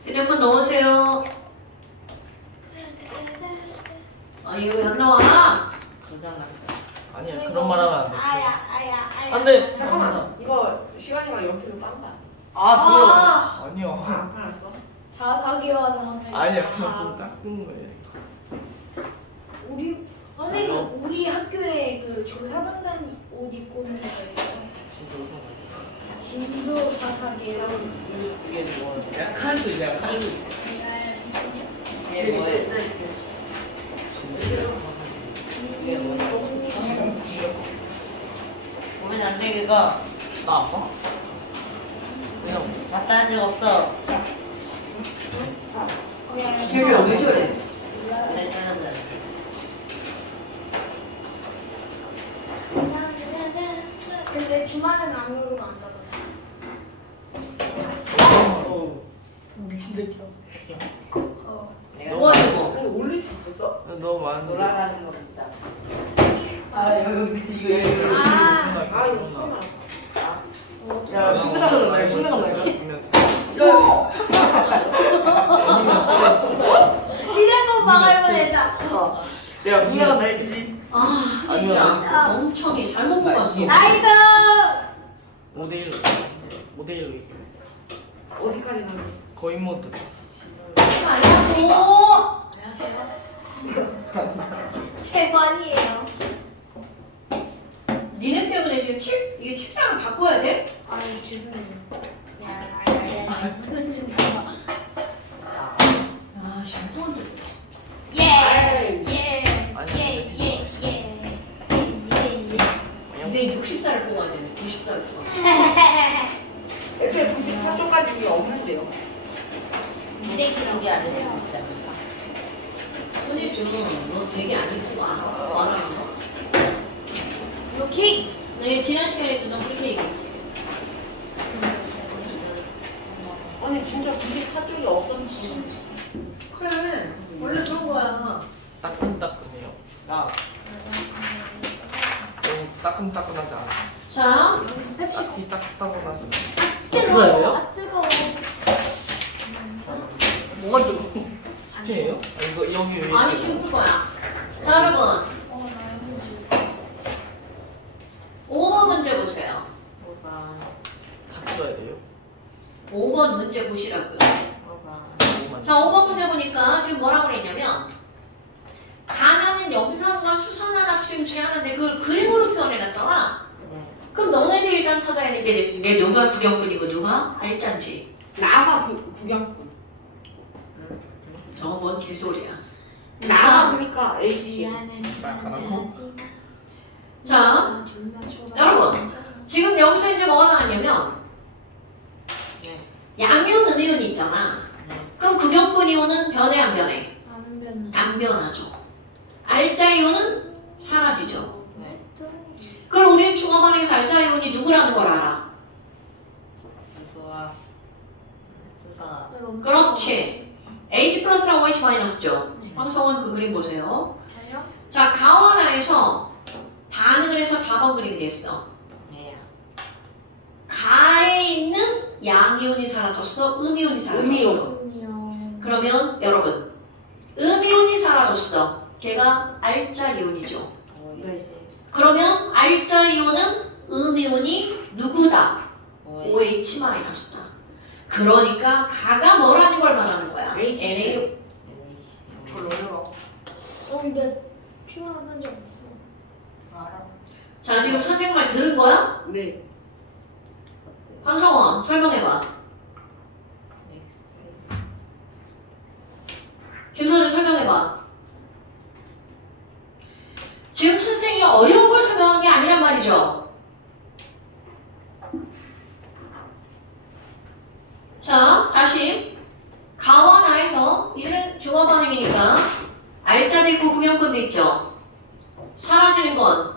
휴대폰 넣으세요. 아, 이거 왜 안 나와? 고장났어. 아니야 그런 말 하면 안 돼. 아야. 안 돼. 잠깐만. 이거 시간이가 옆으로 빤다. 아 아. 들어. 아니야. 안 팔았어? 4개월 아니야 그건 좀 깎은 거예요. 우리 선생님 우리 학교에 그 조사병단 옷 입고 오는 거 있어요. 진도 사사계라고. 이게 뭐? 야 칼도 있냐 칼도 있어. 이게 뭐예요? 이게 뭐예요? 보면 안 돼 그거. 나 아파? 그냥 왔다 한 적 없어. 이게 왜 저래? 잘 짜는다. 근데 주말에는 안 오르고 안 닫아. 미친 새끼야. 내가 뭐 하는 거? 올릴 수 있었어? 너무 많은데. 돌아가는 겁니다. 아 여기 밑에 이거. 아, 이거 처음 알았어. 야 신나가 났나? 신나가 났나? 이래서 망할 뻔했다. 내가 신나가 나 했지. 아, 진짜. 멍청해. 잘못 본 거 같아. 나이스. 5대1로 5대1로 어디까지 가니? 거의 모드. 아니라고. 제 반이에요. 니네 때문에 지금 이게 책상을 바꿔야 돼? 아유 죄송해요. 야야야야. 그런 좀 해봐. 아, 잘못 예. 아이. 예. 예. 260살을 뽑아야 되네. 90살을 뽑아. 애초에 98초까지 이게 없는데요. 준비 안 해도 되지 않을까? 오늘 지금 너 되게 안 입고 와. 이렇게. 네, 지난 시간에도 너 그렇게 얘기했지. 아니 진짜 94쪽이 없었지. 그래. 원래 그런 거야. 따끈따끈해요. 나. 너무 따끈따끈하지 않아. 자, 딱히 따끈따끈하지 그거예요? 아 뜨거워. 뭐가 뜨거워? 숙제예요? 아, 이거 여기 왜 아니 있어요? 지금 풀 거야. 자, 여러분. 나 이거 5번 문제 보세요. 뭐가. 다 풀어야 돼요? 5번 문제 보시라고요. 뭐가. 이거만. 자, 5번 문제 보니까 지금 뭐라고 그랬냐면 가나는 영상과 수선화 나트륨 중에 하나인데 그 그림으로 표현해놨잖아. 네. 그럼 너네들 일단 찾아야 되는 게 누가 구경꾼이고 누가 알짠지. 나가 구경꾼. 저건 뭔 개소리야. 나가 보니까 H씨. 자, 여러분. 지금 여기서 이제 뭐가 나왔냐면 네. 양이온, 음이온 있잖아. 네. 그럼 구경꾼 이온은 변해 안 변해? 안 변해. 안 변하죠. 알짜 이온은 사라지죠. 네. 그럼 우리는 중화반응에서 알짜 이온이 누구라는 걸 알아. 수수와. 수사. 그렇지. H 플러스랑 OH 마이너스죠. 네. 황성원 그 그림 보세요. 자요? 자, 가와나에서 반응을 해서 답안 그리게 됐어. 네야. 가에 있는 양이온이 사라졌어, 음이온이 사라졌어. 음이온. 군이요. 그러면 여러분, 음이온이 사라졌어. 걔가 알짜 이온이죠. 오이시. 그러면 알짜 이온은 음이온이 누구다? 오이. OH 마이너스다. 그러니까 가가 뭐라는 걸 말하는 거야? H. NA. 오이시. 저를 어려워. 근데 표현한 적 없어. 알아. 자, 지금 선생님 말 들은 거야? 네. 황성원, 설명해봐. 엑스. 김선우 설명해봐. 지금 선생님이 어려운 걸 설명한 게 아니란 말이죠. 자, 다시 가와 나에서 이들은 중화 반응이니까 알짜도 있고 구경꾼도 있죠. 사라지는 건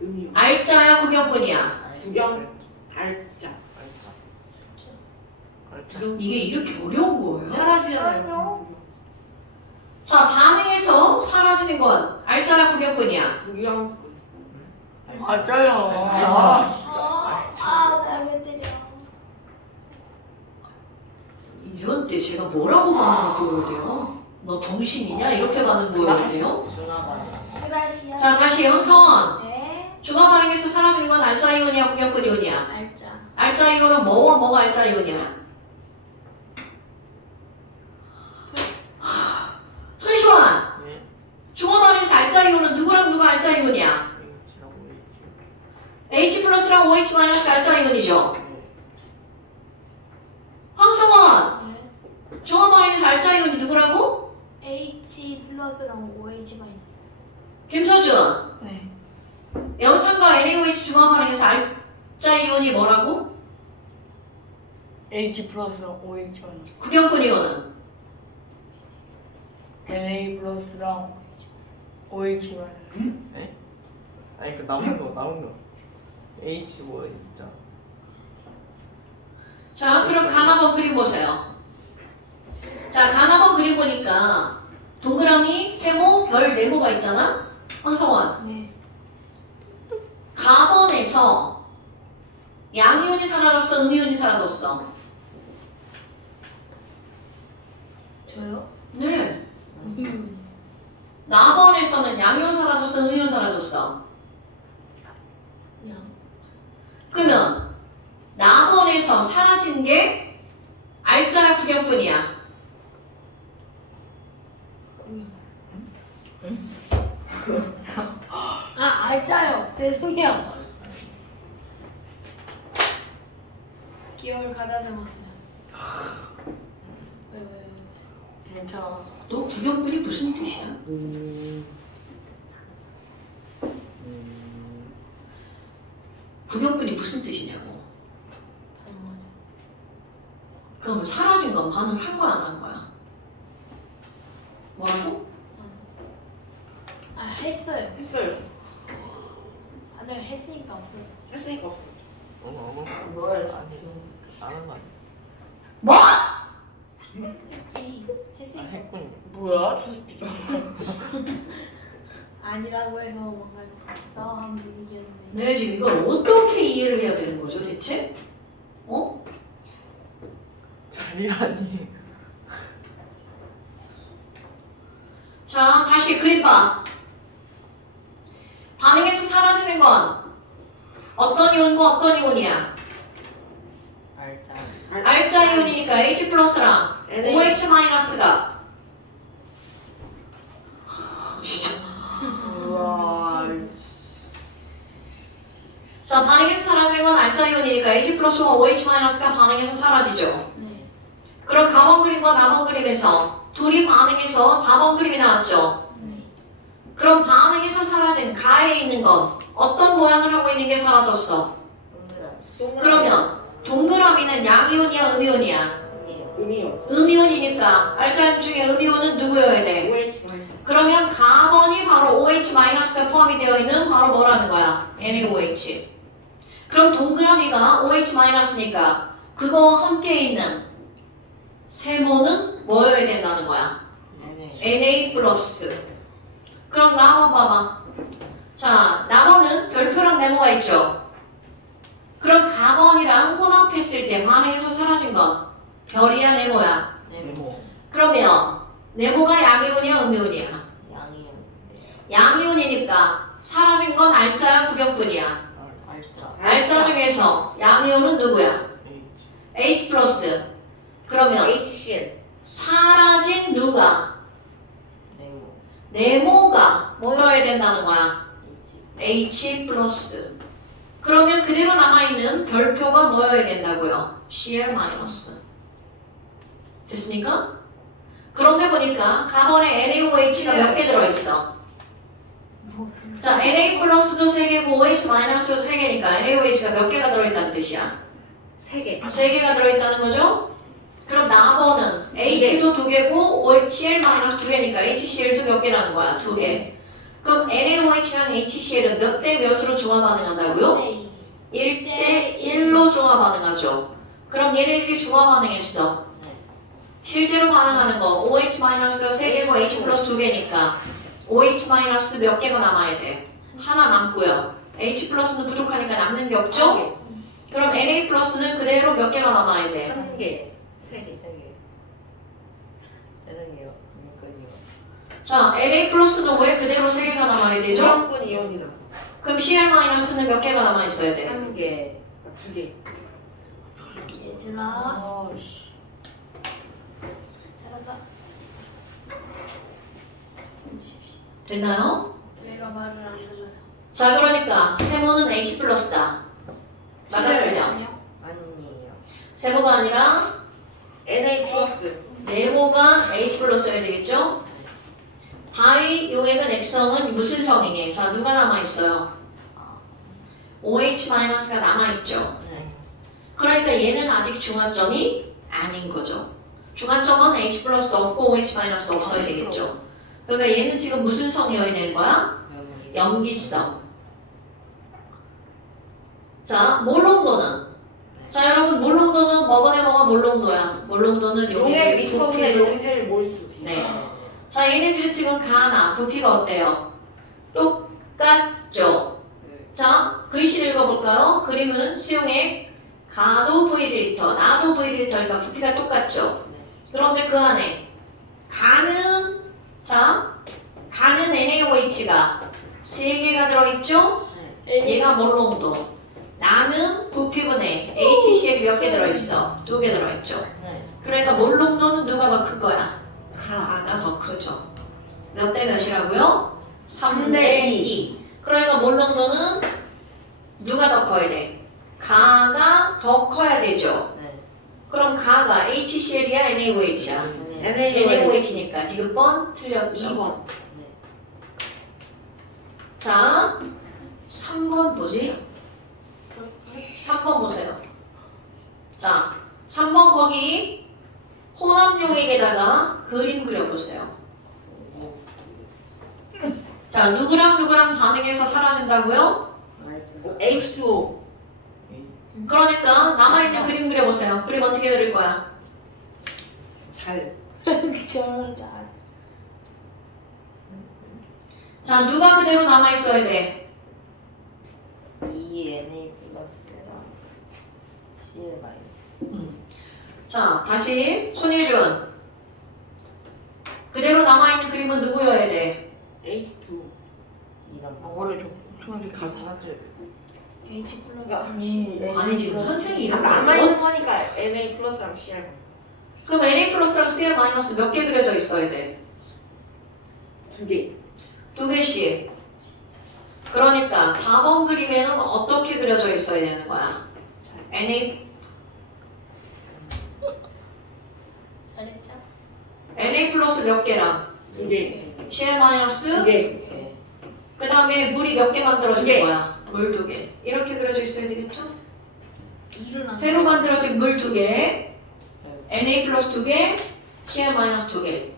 음이온. 알짜야 구경꾼이야. 구경. 알짜. 알짜. 이게 이렇게 어려운 거예요. 사라지잖아요. 자, 반응에서 사라지는 건 알짜야 구경꾼이야. 구경꾼. 맞아요. 나왜 때려? 이런 때 제가 뭐라고 반응을 보여야 돼요? 너 정신이냐? 이렇게 반응 보여야 돼요? 중화반. 그라시아. 자, 다시 형성원. 네. 중화 반응에서 사라지는 건 알짜 이온이야, 구경꾼 이온이야? 알짜. 알짜 이온은 뭐가 알짜 이온이야? 손시환. 네. 중화 반응에서 알짜 이온은 누구랑 누가 알짜 이온이야? H라고 H. H 플러스랑 OH 마이너스 알짜 이온이죠? 네. 황성원. 네. 중화 반응에서 알짜 이온이 누구라고? H 플러스랑 OH 마이너스. 김서준. 네. 염산과 NaOH 중화 반응에서 알짜 이온이 뭐라고? H 플러스랑 OH 마이너스. 구경꾼 이온은? NA 플러스랑 OH 마이너스. 네? 아니 그 남은 거. H 뭐 있잖아. 자, 그럼 간 한번 그려보세요. 자, 간 한번 그려보니까 동그라미, 세모, 별, 네모가 있잖아? 황성원. 네. 가번에서 양이온이 사라졌어, 음이온이 사라졌어? 저요? 네. 나번에서는 양이온 사라졌어, 음이온 사라졌어? 양. 그러면 나번에서 사라진 게 알짜야, 구경꾼이야? 알짜요. 죄송해요. 기억을 가다듬었어요. 왜? 괜찮아. 너 구경꾼이 무슨 뜻이야? 구경꾼이 무슨 뜻이냐고. 반응하자. 그럼 사라진 건 반응을 한 거야, 안 한 거야? 뭐라고? 했어요. 했어요. 반응을 했으니까 없어요. 했으니까 없어. 어머. 뭘? 아니 나는 거 아니야. 뭐? 했지. 아 했으니까. 했군요. 뭐야? 저 새끼 좀. 아니라고 해서 뭔가 나한 분위기였네. 네, 지금 이걸 어떻게 이해를 해야 되는 거죠, 대체? 어? 자리라니. 자, 다시 그림 봐. 반응에서 사라지는 건 어떤 이온과 어떤 이온이야? 알짜. 알짜 이온이니까 H 플러스랑 NA. OH 마이너스가 우와. 자, 반응에서 사라지는 건 알짜 이온이니까 H 플러스와 OH 마이너스가 반응에서 사라지죠. 네. 그럼 가번 그림과 나번 그림에서 둘이 반응해서 다번 그림이 나왔죠. 네. 그럼 반응에서 사라진 가에 있는 건 어떤 모양을 하고 있는 게 사라졌어? 동그라미. 그러면 동그라미는 양이온이야 음이온이야? 아니에요. 음이요. 음이온이니까 알짜이온 중에 음이온은 누구여야 돼? OH 마이너스. 그러면 가번이 바로 OH-가 포함이 되어 있는 바로 뭐라는 거야? NaOH. 그럼 동그라미가 OH-니까 그거와 함께 있는 세모는 뭐여야 된다는 거야? Na 플러스. 그럼 나번 봐봐. 자, 나번은 별표랑 네모가 있죠? 그럼 가번이랑 혼합했을 때 반응에서 사라진 건 별이야 네모야? 네모. 그러면 네모가 양이온이야 음이온이야? 양이요. 양이온이니까 사라진 건 알짜야 구경꾼이야? 알짜. 알짜 중에서 양이온은 누구야? H. H 플러스. 그러면 HCl. 사라진 누가? 네모. 네모가 뭐여야 된다는 거야? H 플러스. 그러면 그대로 남아있는 별표가 뭐여야 된다고요? Cl 마이너스. 됐습니까? 그런데 보니까 가번에 NaOH가 몇 개 들어있어? 자, Na 플러스도 3개고 OH 마이너스도 3개니까 NaOH가 몇 개가 들어있다는 뜻이야? 3개. 3개가 들어있다는 거죠? 그럼 나번은 H도 2개고 Cl 마이너스 2개니까 HCl도 몇 개라는 거야? 2개. 그럼 NaOH랑 HCl은 몇 대 몇으로 중화 반응한다고요? 네. 1대 1로 중화 반응하죠. 그럼 얘네들이 중화 반응했어. 실제로 반응하는 거 OH-가 3개고 H 플러스 2개니까 OH- 몇 개가 남아야 돼? 하나 남고요. H 플러스는 부족하니까 남는 게 없죠? 그럼 Na 플러스는 그대로 몇 개가 남아야 돼? 1개. 3개. 3개. 죄송해요. 그러니까요. 자, Na 플러스는 왜 그대로 3개가 남아야 되죠? 구경꾼 이온이 나서. 그럼 Cl-는 몇 개가 남아 있어야 돼? 1개. 2개. 얘들아. 아, 씨. 잘하자. 좀 쉽시다. 됐나요? 내가 말을 안 해줘요. 자, 그러니까 세모는 H 플러스다. 맞아 틀려? 아니요. 아니에요. 세모가 아니라 Na 플러스. 네모가 H 플러스여야 되겠죠? 다이 용액은 액성은 무슨 성이니? 자, 누가 남아있어요? OH-가 남아있죠. 네. 그러니까 얘는 아직 중화점이 아닌 거죠. 중화점은 H 플러스도 없고 OH-도 없어야 되겠죠. 그러니까 얘는 지금 무슨 성이어야 되는 거야? 염기성. 자, 몰롱도는? 자, 여러분 몰롱도는 뭐번에 뭐가 몰롱도야? 몰롱도는 용액 여기 리터분의 부피로. 용질 몰수. 네. 자, 얘네들은 지금 가나 부피가 어때요? 똑같죠? 자, 글씨를 읽어볼까요? 그림은 수용액 가도 V리터, 나도 V리터니까 부피가 똑같죠? 그런데 그 안에 가는 NaOH가 3개가 들어있죠? 얘가 몰롱도. 나는 부피분에 HCl이 몇 개 들어있어? 2개 들어있죠? 네. 그러니까 몰롱도는 누가 더 클 거야? 가. 가가 더 크죠. 몇 대 몇이라고요? 3대 3대 2. 그러니까 몰롱도는 누가 더 커야 돼? 가가 더 커야 되죠. 네. 그럼 가가 HCl이야 NaOH야? 네. NaOH니까 디귿번 틀렸죠. 2번. 자, 3번 보세요. 3번 보세요. 자, 3번 거기 혼합용액에다가 그림 그려보세요. 자, 누구랑 반응해서 사라진다고요? H2O. 그러니까 남아있는 그림 그려보세요. 그림 어떻게 그릴 거야? 잘. 저런 잘. 자, 누가 그대로 남아있어야 돼? 2NA 플러스랑 CL 마이너스. 자, 다시 손예준. 그대로 남아있는 그림은 누구여야 돼? H2. 이런 거. 원래 총알이 가서 하죠. H 플러스 그러니까 C. 아니, 지금 선생님이 이런 아까 안 거 맞는 거니까 NA 플러스랑 CR. 그럼 NA 플러스랑 CL 마이너스 몇 개 그려져 있어야 돼? 2개. 2개씩. 그러니까 4번 그림에는 어떻게 그려져 있어야 되는 거야? NA 잘했죠? 플러스 몇 개랑 2개. CL 마이너스 2개. 그 다음에 물이 몇 개 두 만들어지는 개. 거야? 물 2개. 이렇게 그려져 있어야 되겠죠? 일을 안 새로 만들어진 물 2개, Na 플러스 2개, Cl 마이너스 2개.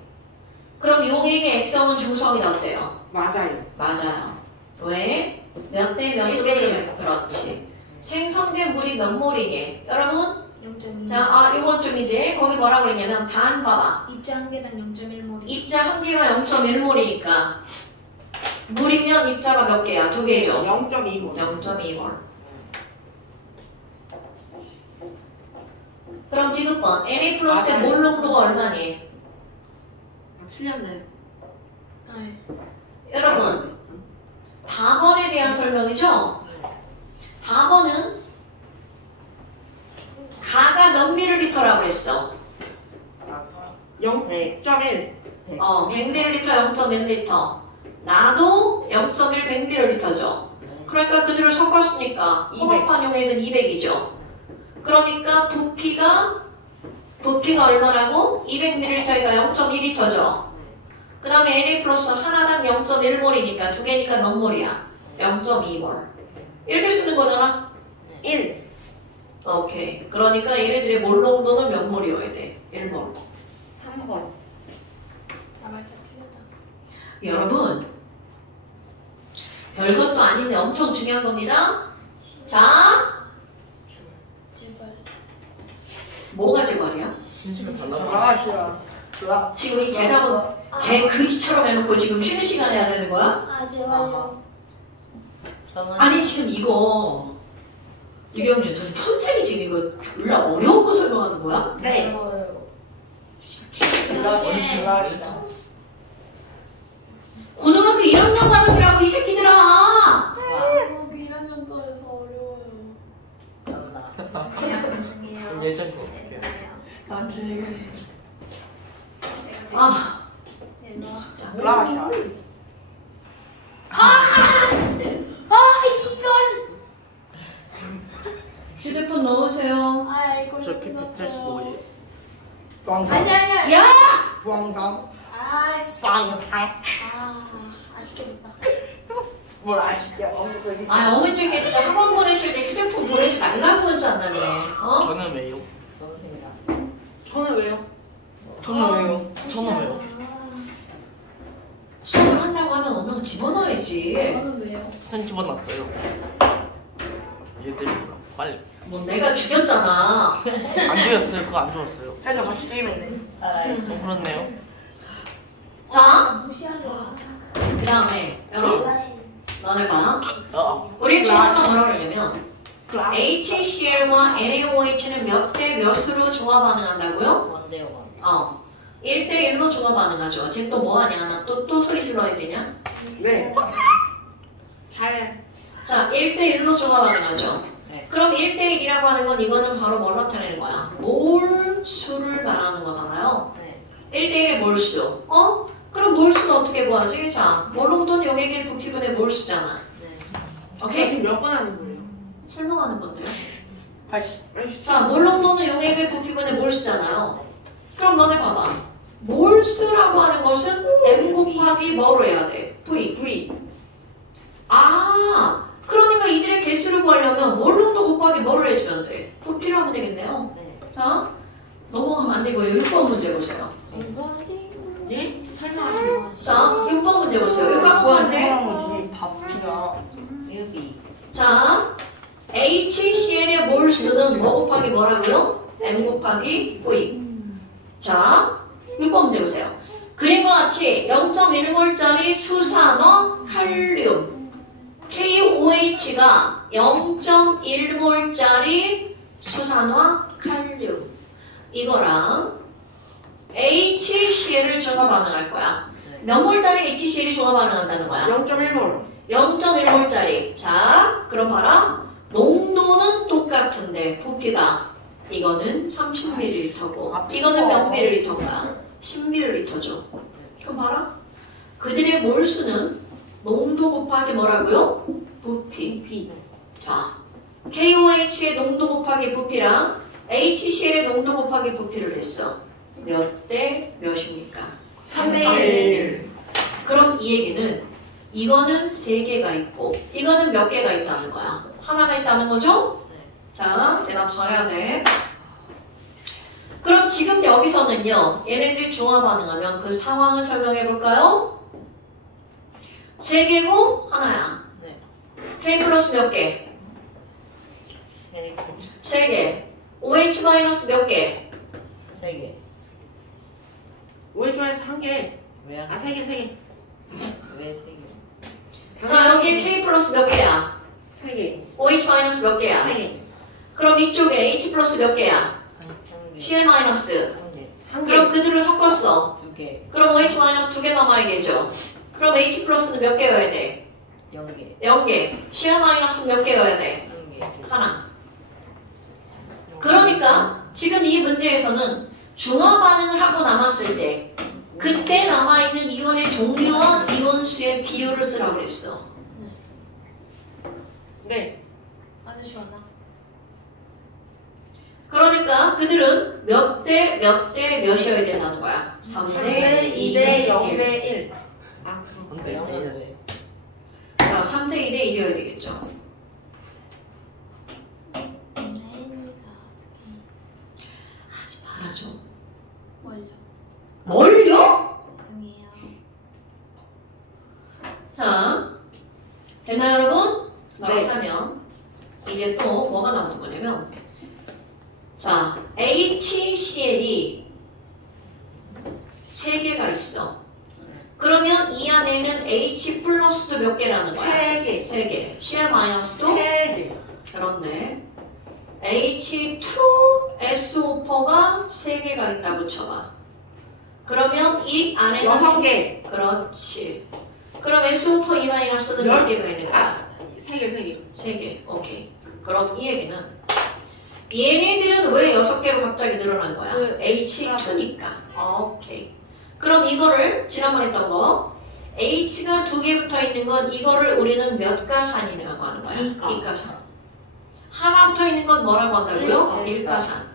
그럼 용액의 액성은 중성이 어때요? 맞아요. 맞아요. 왜? 몇 대 몇으로 그러면 그렇지. 생성된 물이 몇 몰이니? 여러분? 0.2. 자, 이건 좀 이제 거기 뭐라고 그랬냐면 단 봐봐. 입자 한 개당 0.1몰. 입자 한 개가 0.1몰이니까 물이면 입자가 몇 개야? 2개죠? 0.25. 0.2몰. 그럼 디귿번 Na 플러스의 맞아요. 몰 농도가 얼마니? 아, 틀렸네. 아이, 여러분 4번에 대한 설명이죠? 4번은 가가 몇 밀리리터라고 그랬어? 0.1. 100ml 0.1리터 나도 0.1 100ml죠. 그러니까 그들을 섞었으니까 200. 호흡한 용액은 200이죠. 그러니까 부피가 얼마라고? 200ml가 0.2리터죠. 그 다음에 Na 플러스 하나당 0.1몰이니까 두 개니까 몇 몰이야? 0.2몰. 이렇게 쓰는 거잖아. 1. 오케이. 그러니까 얘네들의 몰 농도는 몇 몰이어야 돼? 1몰. 3번. 나 말자 틀렸다. 여러분 별것도 아닌데 엄청 중요한 겁니다. 자, 제발. 뭐가 제발이야? 신식은 달라. 아시아. 좋아. 지금 이 대답은 개 그지처럼 해놓고 지금 쉬는 시간에 해야 되는 거야? 아 제발요. 아니 지금 이거 유경련 저는 평생이 지금 이거 졸라 어려운 거 설명하는 거야? 네. 좋아. 고등학교 1학년 가는 거라고 이 새끼들아. 고등학교 1학년도에서 어려워요. 그럼 예전 거 어떻게 해? 나한테 그래. 아 내놔. 진짜. 라샤. 이걸. 휴대폰 넣으세요. 아 이걸. 저 P175에 광상. 아니야. 야! 광상. 아씨. 광상. 아쉽겠다. 뭘 아쉽게 어묵을. 아 어머니께 학원 보내실 때 휴대폰 보내지 말라고 하지 않나네. 어? 저는 왜요? 저는 왜요? 저는 왜요? 저는 왜요? 수업을 한다고 하면 오면 집어넣어야지. 저는 왜요? 사진 집어놨어요. 얘들이 뭐야? 빨리. 뭐 내가 죽였잖아. 안 좋았어요. 그거 안 좋았어요. 살짝 같이 게임했네. 그렇네요. 자, 무시하려. 그 다음에 여러분 너네 봐. 우리 지금 아까 뭐라고 그러냐면 HCl과 NaOH는 몇 대 몇으로 중화 반응한다고요? 1대 1로 중화 반응하죠. 쟤 또 뭐하냐? 또 소리 질러야 되냐? 네. 잘. 자, 1대 1로 중화 반응하죠. 네. 그럼 1대 1이라고 하는 건 이거는 바로 뭘 나타내는 거야? 몰수를 말하는 거잖아요. 1대 1의 몰수. 그럼 몰수는 어떻게 구하지? 자, 몰농도는 용액의 부피분의 몰수잖아. 오케이? 지금 몇 번 하는 거예요? 설명하는 건데요. 80. 자, 몰농도는 용액의 부피분의 몰수잖아요. 그럼 너네 봐봐. 몰수라고 하는 것은 M 곱하기 뭐로 해야 돼? V. V. 아, 그러니까 이들의 개수를 구하려면 몰농도 곱하기 뭐를 해주면 돼? 부피로 하면 되겠네요. 자, 넘어가면 안 되고 6번 문제 보세요. 예? 설명하시는 거. 자, 6번 문제 보세요. 이거 갖고 뭐야? 왔네. 뭐지? 밥이야. 자, HCl의 몰수는 뭐 곱하기 뭐라고요? M 곱하기 V. 자, 6번 문제 보세요. 그림과 같이 0.1몰짜리 수산화 칼륨 KOH가 0.1몰짜리 수산화 칼륨 이거랑 HCl을 중화 반응할 거야. 몇 몰짜리 HCl이 중화 반응한다는 거야? 0.1몰. 0.1몰짜리. 자, 그럼 봐라. 농도는 똑같은데 부피가 이거는 30ml고 이거는 몇 ml인가? 10ml죠. 그럼 봐라. 그들의 몰수는 농도 곱하기 뭐라고요? 부피. 자, KOH의 농도 곱하기 부피랑 HCl의 농도 곱하기 부피를 했어. 몇 대 몇입니까? 3대1. 그럼 이 얘기는 이거는 3개가 있고 이거는 몇 개가 있다는 거야? 하나가 있다는 거죠? 자, 대답 잘해야 돼. 그럼 지금 여기서는요. 얘네들이 중화 반응하면 그 상황을 설명해 볼까요? 3개고 하나야. 네. K 플러스 몇 개? 3개. 3개. OH 마이너스 몇 개? 3개. OH마이너스 1개. 왜 안? 아, 3개, 3개. 왜 3개? 자, 여기에 K 플러스 몇 개야? 3개. OH 마이너스 몇 개야? 3개. 그럼 이쪽에 H 플러스 몇 개야? 1개. Cl 마이너스. 1개. 그럼 그들을 섞었어. 2개. 그럼 OH 마이너스 2개 남아야 되죠. 그럼 H 플러스는 몇 개여야 돼? 0개. 0개. Cl 마이너스는 몇 개여야 돼? 1개. 하나. 그러니까 지금 이 문제에서는 중화 반응을 하고 남았을 때 그때 남아있는 이온의 종류와 이온수의 비율을 쓰라고 그랬어. 네. 아주 시원하. 그러니까 그들은 몇 대 몇이어야 된다는 거야. 3대 2대 0대 1. 아, 그거. 안 돼. 0은 왜? 자, 3대 2대 1이어야 되겠죠. 하지 말아줘. 뭘요? 뭘요? 죄송해요. 자, 됐나요 여러분? 네. 그렇다면 이제 또 뭐가 남은 거냐면 자, HCl이 3개가 있어. 그러면 이 안에는 H 플러스도 몇 개라는 거야? 3개. 3개. Cl 마이너스도 3개. 그런데 H2SO4가 3개가 있다고 쳐봐. 그러면 이 안에는 6개. 그렇지. 그럼 SO4 2-는 몇 개가 있는 거야? 3개, 3개. 3개. 오케이. 그럼 이 얘기는 얘네들은 왜 6개로 갑자기 늘어난 거야? 그 H2니까. 오케이. 그럼 이거를 지난번에 했던 거 H가 2개 붙어 있는 건 이거를 우리는 몇 가산이라고 하는 거야? 이가산. 하나 붙어 있는 건 뭐라고 한다고요? 일가산.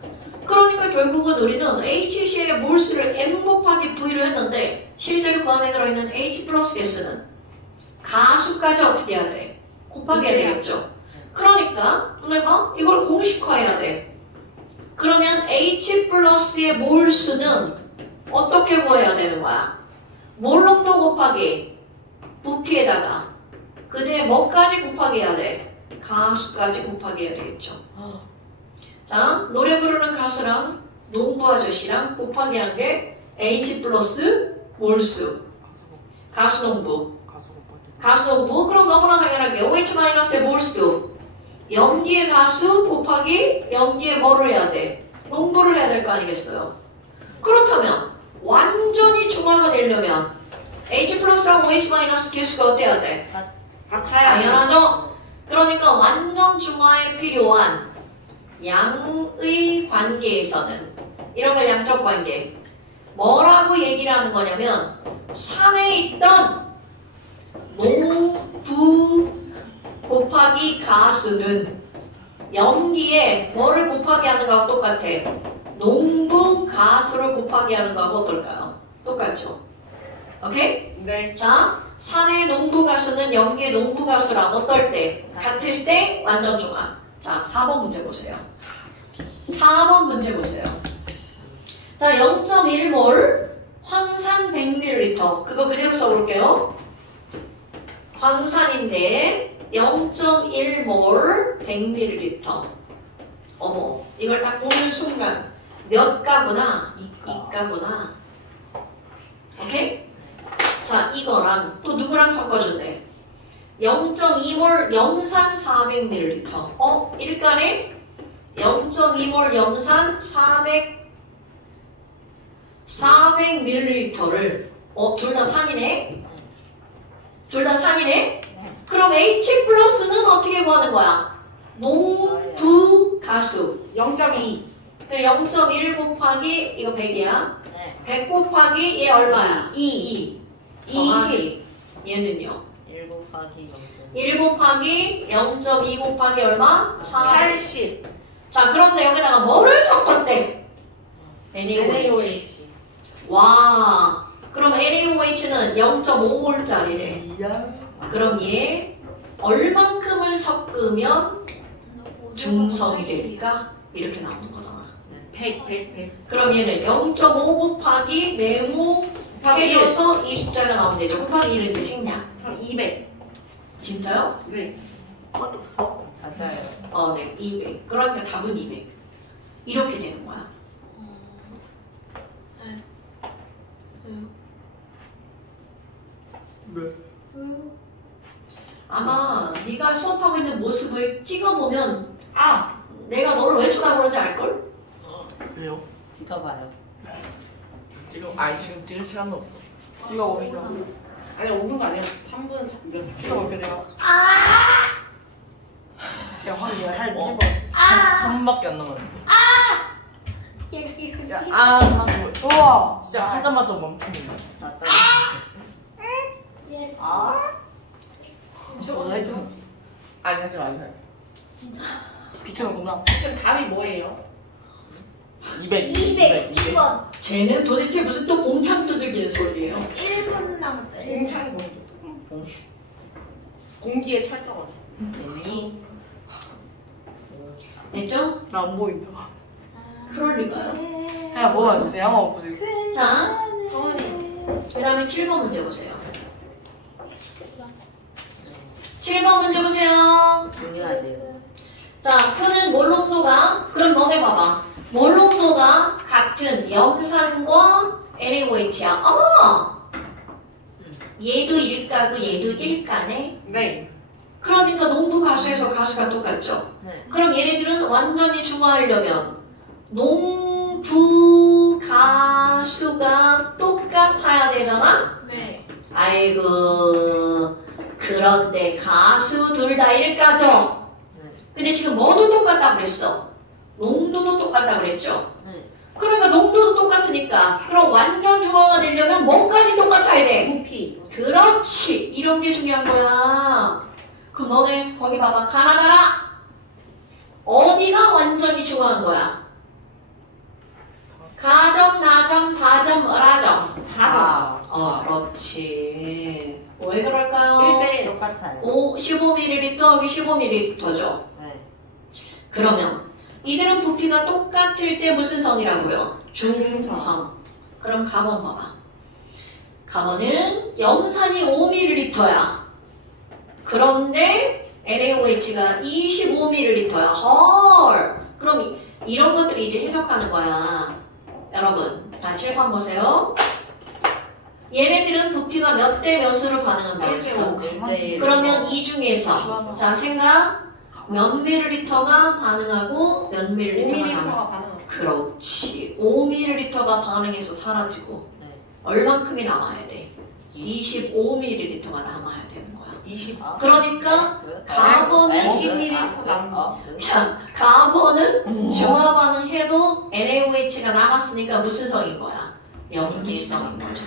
그러니까 결국은 우리는 HCl의 몰수를 M 곱하기 V를 했는데 실제로 그 안에 들어있는 H 플러스 개수는 가수까지 어떻게 해야 돼? 곱하기 해야 되겠죠. 그러니까 내가 이걸 공식화해야 돼. 그러면 H 플러스의 몰수는 어떻게 구해야 되는 거야? 몰농도 곱하기 부피에다가 그들의 뭐까지 곱하기 해야 돼? 가수까지 곱하기 해야 되겠죠. 자, 노래 부르는 가수랑 농부 아저씨랑 곱하기 한 게 H 플러스 몰수. 가수 농부. 가수 농부. 그럼 너무나 당연하게 OH-의 몰수도 염기의 가수 곱하기 염기의 뭐를 해야 돼? 농부를 해야 될 거 아니겠어요? 그렇다면 완전히 중화가 되려면 H 플러스랑 OH- 개수가 어때야 돼? 같아야 당연하죠? 그러니까 완전 중화에 필요한 양의 관계에서는 이런 걸 양적 관계 뭐라고 얘기를 하는 거냐면 산에 있던 농부 곱하기 가수는 염기에 뭐를 곱하기 하는 거하고 똑같아. 농부 가수를 곱하기 하는 거하고 어떨까요? 똑같죠? 오케이? 네. 자, 산의 농부 가수는 염기의 농부 가수랑 어떨 때? 같을 때 완전 중화. 자, 4번 문제 보세요. 4번 문제 보세요. 자, 0.1몰 황산 100ml. 그거 그대로 써볼게요. 황산인데 0.1몰 100ml. 어머, 이걸 딱 보는 순간 몇 가구나? 2가구나. 오케이? 자, 이거랑 또 누구랑 섞어준대? 0.2몰 염산 400ml. 일간에 0.2몰 염산 400ml를 둘 다 산이네? 둘 다 산이네? 그럼 H 플러스는 어떻게 구하는 거야? 농부 가수 0.2. 0.1 곱하기 이거 100이야. 네. 100 곱하기 얘 얼마야? 2. 2. 얘는요? 1 곱하기 1 곱하기 0.2 곱하기 얼마? 4. 80. 자, 그런데 여기다가 뭐를 섞었대? NaOH. 와, 그럼 NaOH는 0.5몰짜리래. 그럼 얘 얼만큼을 섞으면 중성이 될까? 이렇게 나오는 거잖아. 100. 그럼 얘는 0.5 곱하기 네모 해줘서 이 숫자가 나오면 되죠. 곱하기 1은 이제 생략. 그럼 200. 진짜요? 네. 맞아요. 네, 200. 그러니까 답은 200. 이렇게 되는 거야. 아마 네가 수업하고 있는 모습을 찍어보면 아. 내가 너를 왜 쳐다보는지 알걸? 왜요? 찍어봐요. 지금 찍을 시간도 없어. 찍어보기로. 아니 5분도 아니야. 3분 몇 찍어볼게 내가. 야 확인 할 찍어. 3분밖에 안 남았는데. 아 우와. 진짜 하자마자 멈추는 거. 맞다. 저거 해줘. 아니 하지 마세요. 비켜놓구나. 지금 답이 뭐예요? 200. 200번. 쟤는 도대체 무슨 또 몽창 두들기는 소리예요? 1분 남았다. 공창 공기에 찰떡. 됐니? 됐죠? 나 안 보인다. 그럴 리가요. 야 뭐가 있어? 양아 없거든. 자, 성은이. 그 다음에 7번 문제 보세요. 7번 문제 보세요. 중요해야 돼요. 자, 표는 몰롱도가, 그럼 너네 봐봐. 몰롱도가 같은 염산과 NaOH야. 얘도 일가고 얘도 일가네. 네. 그러니까 농부 가수에서 가수가 똑같죠. 네. 그럼 얘네들은 완전히 중화하려면 농부 가수가 똑같아야 되잖아? 네. 아이고, 그런데 가수 둘 다 일가죠? 네. 근데 지금 뭐도 똑같다 그랬어? 농도도 똑같다 그랬죠? 네. 그러니까 농도도 똑같으니까 그럼 완전 중화가 되려면 뭐까지 똑같아야 돼? 부피. 그렇지! 이런 게 중요한 거야. 그럼 너네 거기 봐봐. 가나다라! 어디가 완전히 중요한 거야? 가점, 나점, 다점, 어라점. 다점. 그렇지. 왜 그럴까요? 1대1. 똑같아요. 15ml 여기 15ml죠. 네. 그러면 이들은 부피가 똑같을 때 무슨 성이라고요? 중성. 그럼 가번 봐봐. 가번은 염산이 5ml야. 그런데 NaOH가 25ml야. 헐. 그럼 이런 것들이 이제 해석하는 거야. 여러분, 자 7번 보세요. 얘네들은 부피가 몇 대 몇으로 반응한다고 했어? 1대1. 그러면 이 중에서 자 생각 몇 밀리리터가 반응하고 몇 밀리리터가 5ml가 반응. 그렇지. 5ml가 반응해서 사라지고 네. 얼만큼이 남아야 돼? 25ml가 남아야 되는 거야. 20. 그러니까 네. 가번은 20ml 남아. 자, 가번은 중화 반응해도 NaOH가 남았으니까 무슨 성인 거야? 염기성인 거죠.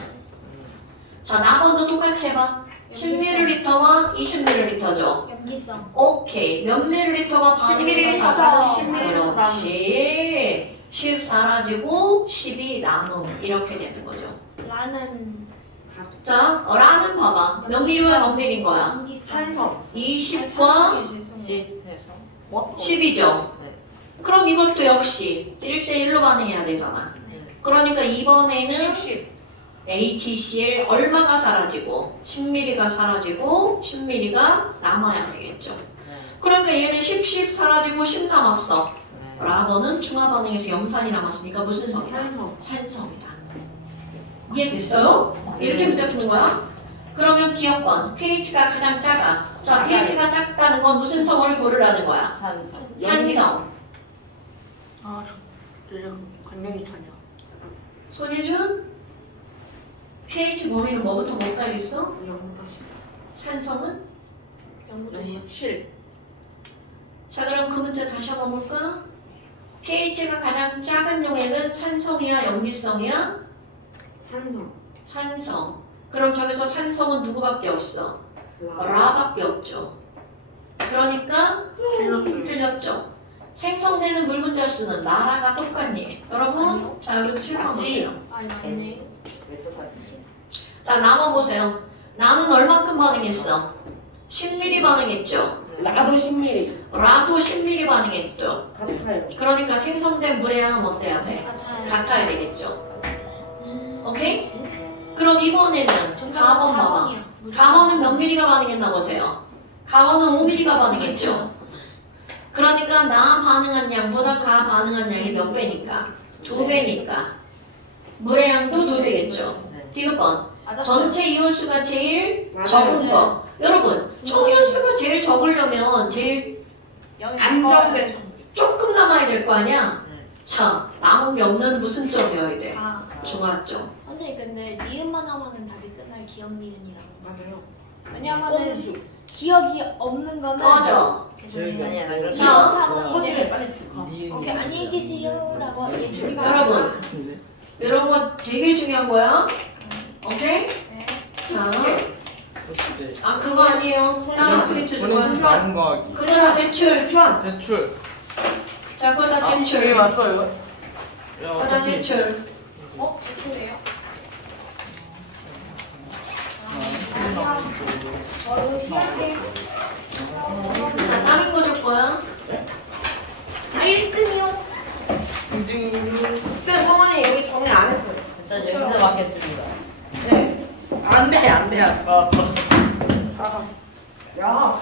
자, 나번도 똑같이 해봐. 10ml와 20ml죠. 염기성. 오케이. 몇 ml가 반응해서 10ml 사라져? 가면 10ml 그렇지. 10 사라지고 10이 남음. 이렇게 되는 거죠. 라는 자, 라는 봐봐. 몇 밀로야 몇 밀인 거야? 염기성. 산성. 20과 10해서 10이죠. 네. 그럼 이것도 역시 1대1로 반응해야 되잖아. 네. 그러니까 이번에는 10. HCl 얼마가 사라지고 10ml가 사라지고 10ml가 남아야 되겠죠. 네. 그러니까 얘는 10 사라지고 10 남았어. 네. 라버는 중화 반응에서 염산이 남았으니까 무슨 성이다? 산성. 산성이다. 이해됐어요? 이렇게 문제 푸는 거야. 그러면 기억번 pH가 가장 작아. 자, pH가 작다는 건 무슨 성을 고르라는 거야? 산성. 산성. 아, 저 이제 관경이탄이야. 손예준? pH 범위는 뭐부터 뭐까지 있어? 산성은? 0부터 7. 자, 그럼 그 문제 다시 한번 볼까? pH가 가장 작은 용액은 산성이야, 염기성이야? 산성. 산성. 그럼 저기서 산성은 누구밖에 없어? 라밖에 없죠. 그러니까 틀렸어요. 틀렸죠. 생성되는 물 분자수는 나라가 똑같니? 여러분, 자 여기 칠판 보세요. 아니 맞네. 왜 똑같지? 자, 나만 보세요. 나는 얼만큼 반응했어? 10ml 반응했죠. 나도 10mm. 라도 10ml 반응했죠. 같아요. 그러니까 생성된 물의 양은 어때야 돼? 같아야 되겠죠. 오케이? 그럼 이번에는 가번 봐봐. 가번은 몇 ml가 반응했나 보세요. 가번은 5ml가 반응했죠. 그러니까 나 반응한 양보다 가 반응한 양이 몇 배니까? 2배니까. 물의 양도 2배겠죠. 디귿번. 전체 이온수가 제일 맞아요. 적은 거. 여러분, 초이온수가 제일 적으려면 제일 안정된. 조금 남아야 될 거 아니야? 자, 남은 게 없는 무슨 점이어야 돼? 아 중화점. 선생님 근데 니은만 하면은 답이 끝날 기억 니은이라고. 맞아요. 왜냐면은 꼼수. 기억이 없는 거는 맞아. 죄송해요. 아니야, 난 그렇게. 자, 이번 사본인데 퍼즐을 빨리 줄까? 오케이 안녕히 계세요라고 얘기가 여러분, 같은데? 이런 거 되게 중요한 거야. 오케이? 네. 자, 어째? 아 그거 아니에요. 따라 프린트 줄 우리는 거야. 다른 거 하기. 그거 다 제출. 주한. 제출. 자, 그거 다 여기 제출. 왔어, 이거? 야 그거 다 어차피 제출. 제출해요? 아니요. 저도 시작해. 자, 다른 거 줄 거야. 아 1등이요? 쌤 성원이 여기 정리 안 했어요. 일단 여기서 맞겠습니다. 네. 안 돼, 안 돼. 어. 야.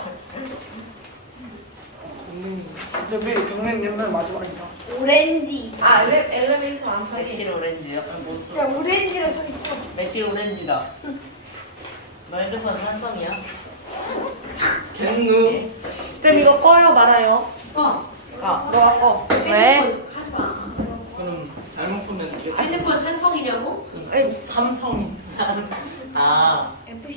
저기 경례님은 마지막이다. 오렌지. 아 엘리베이터 안 타기. 맥힐 오렌지요? 못 써. 진짜 오렌지로 써 있어. 맥힐 오렌지다. 너 핸드폰 산성이야? 갱누. 쌤 이거 꺼요 말아요. 어. 너가 꺼. 핸드폰 하지 마. 그럼 잘못 보면 핸드폰 산성이냐고? 에이, 삼성이. 아. FC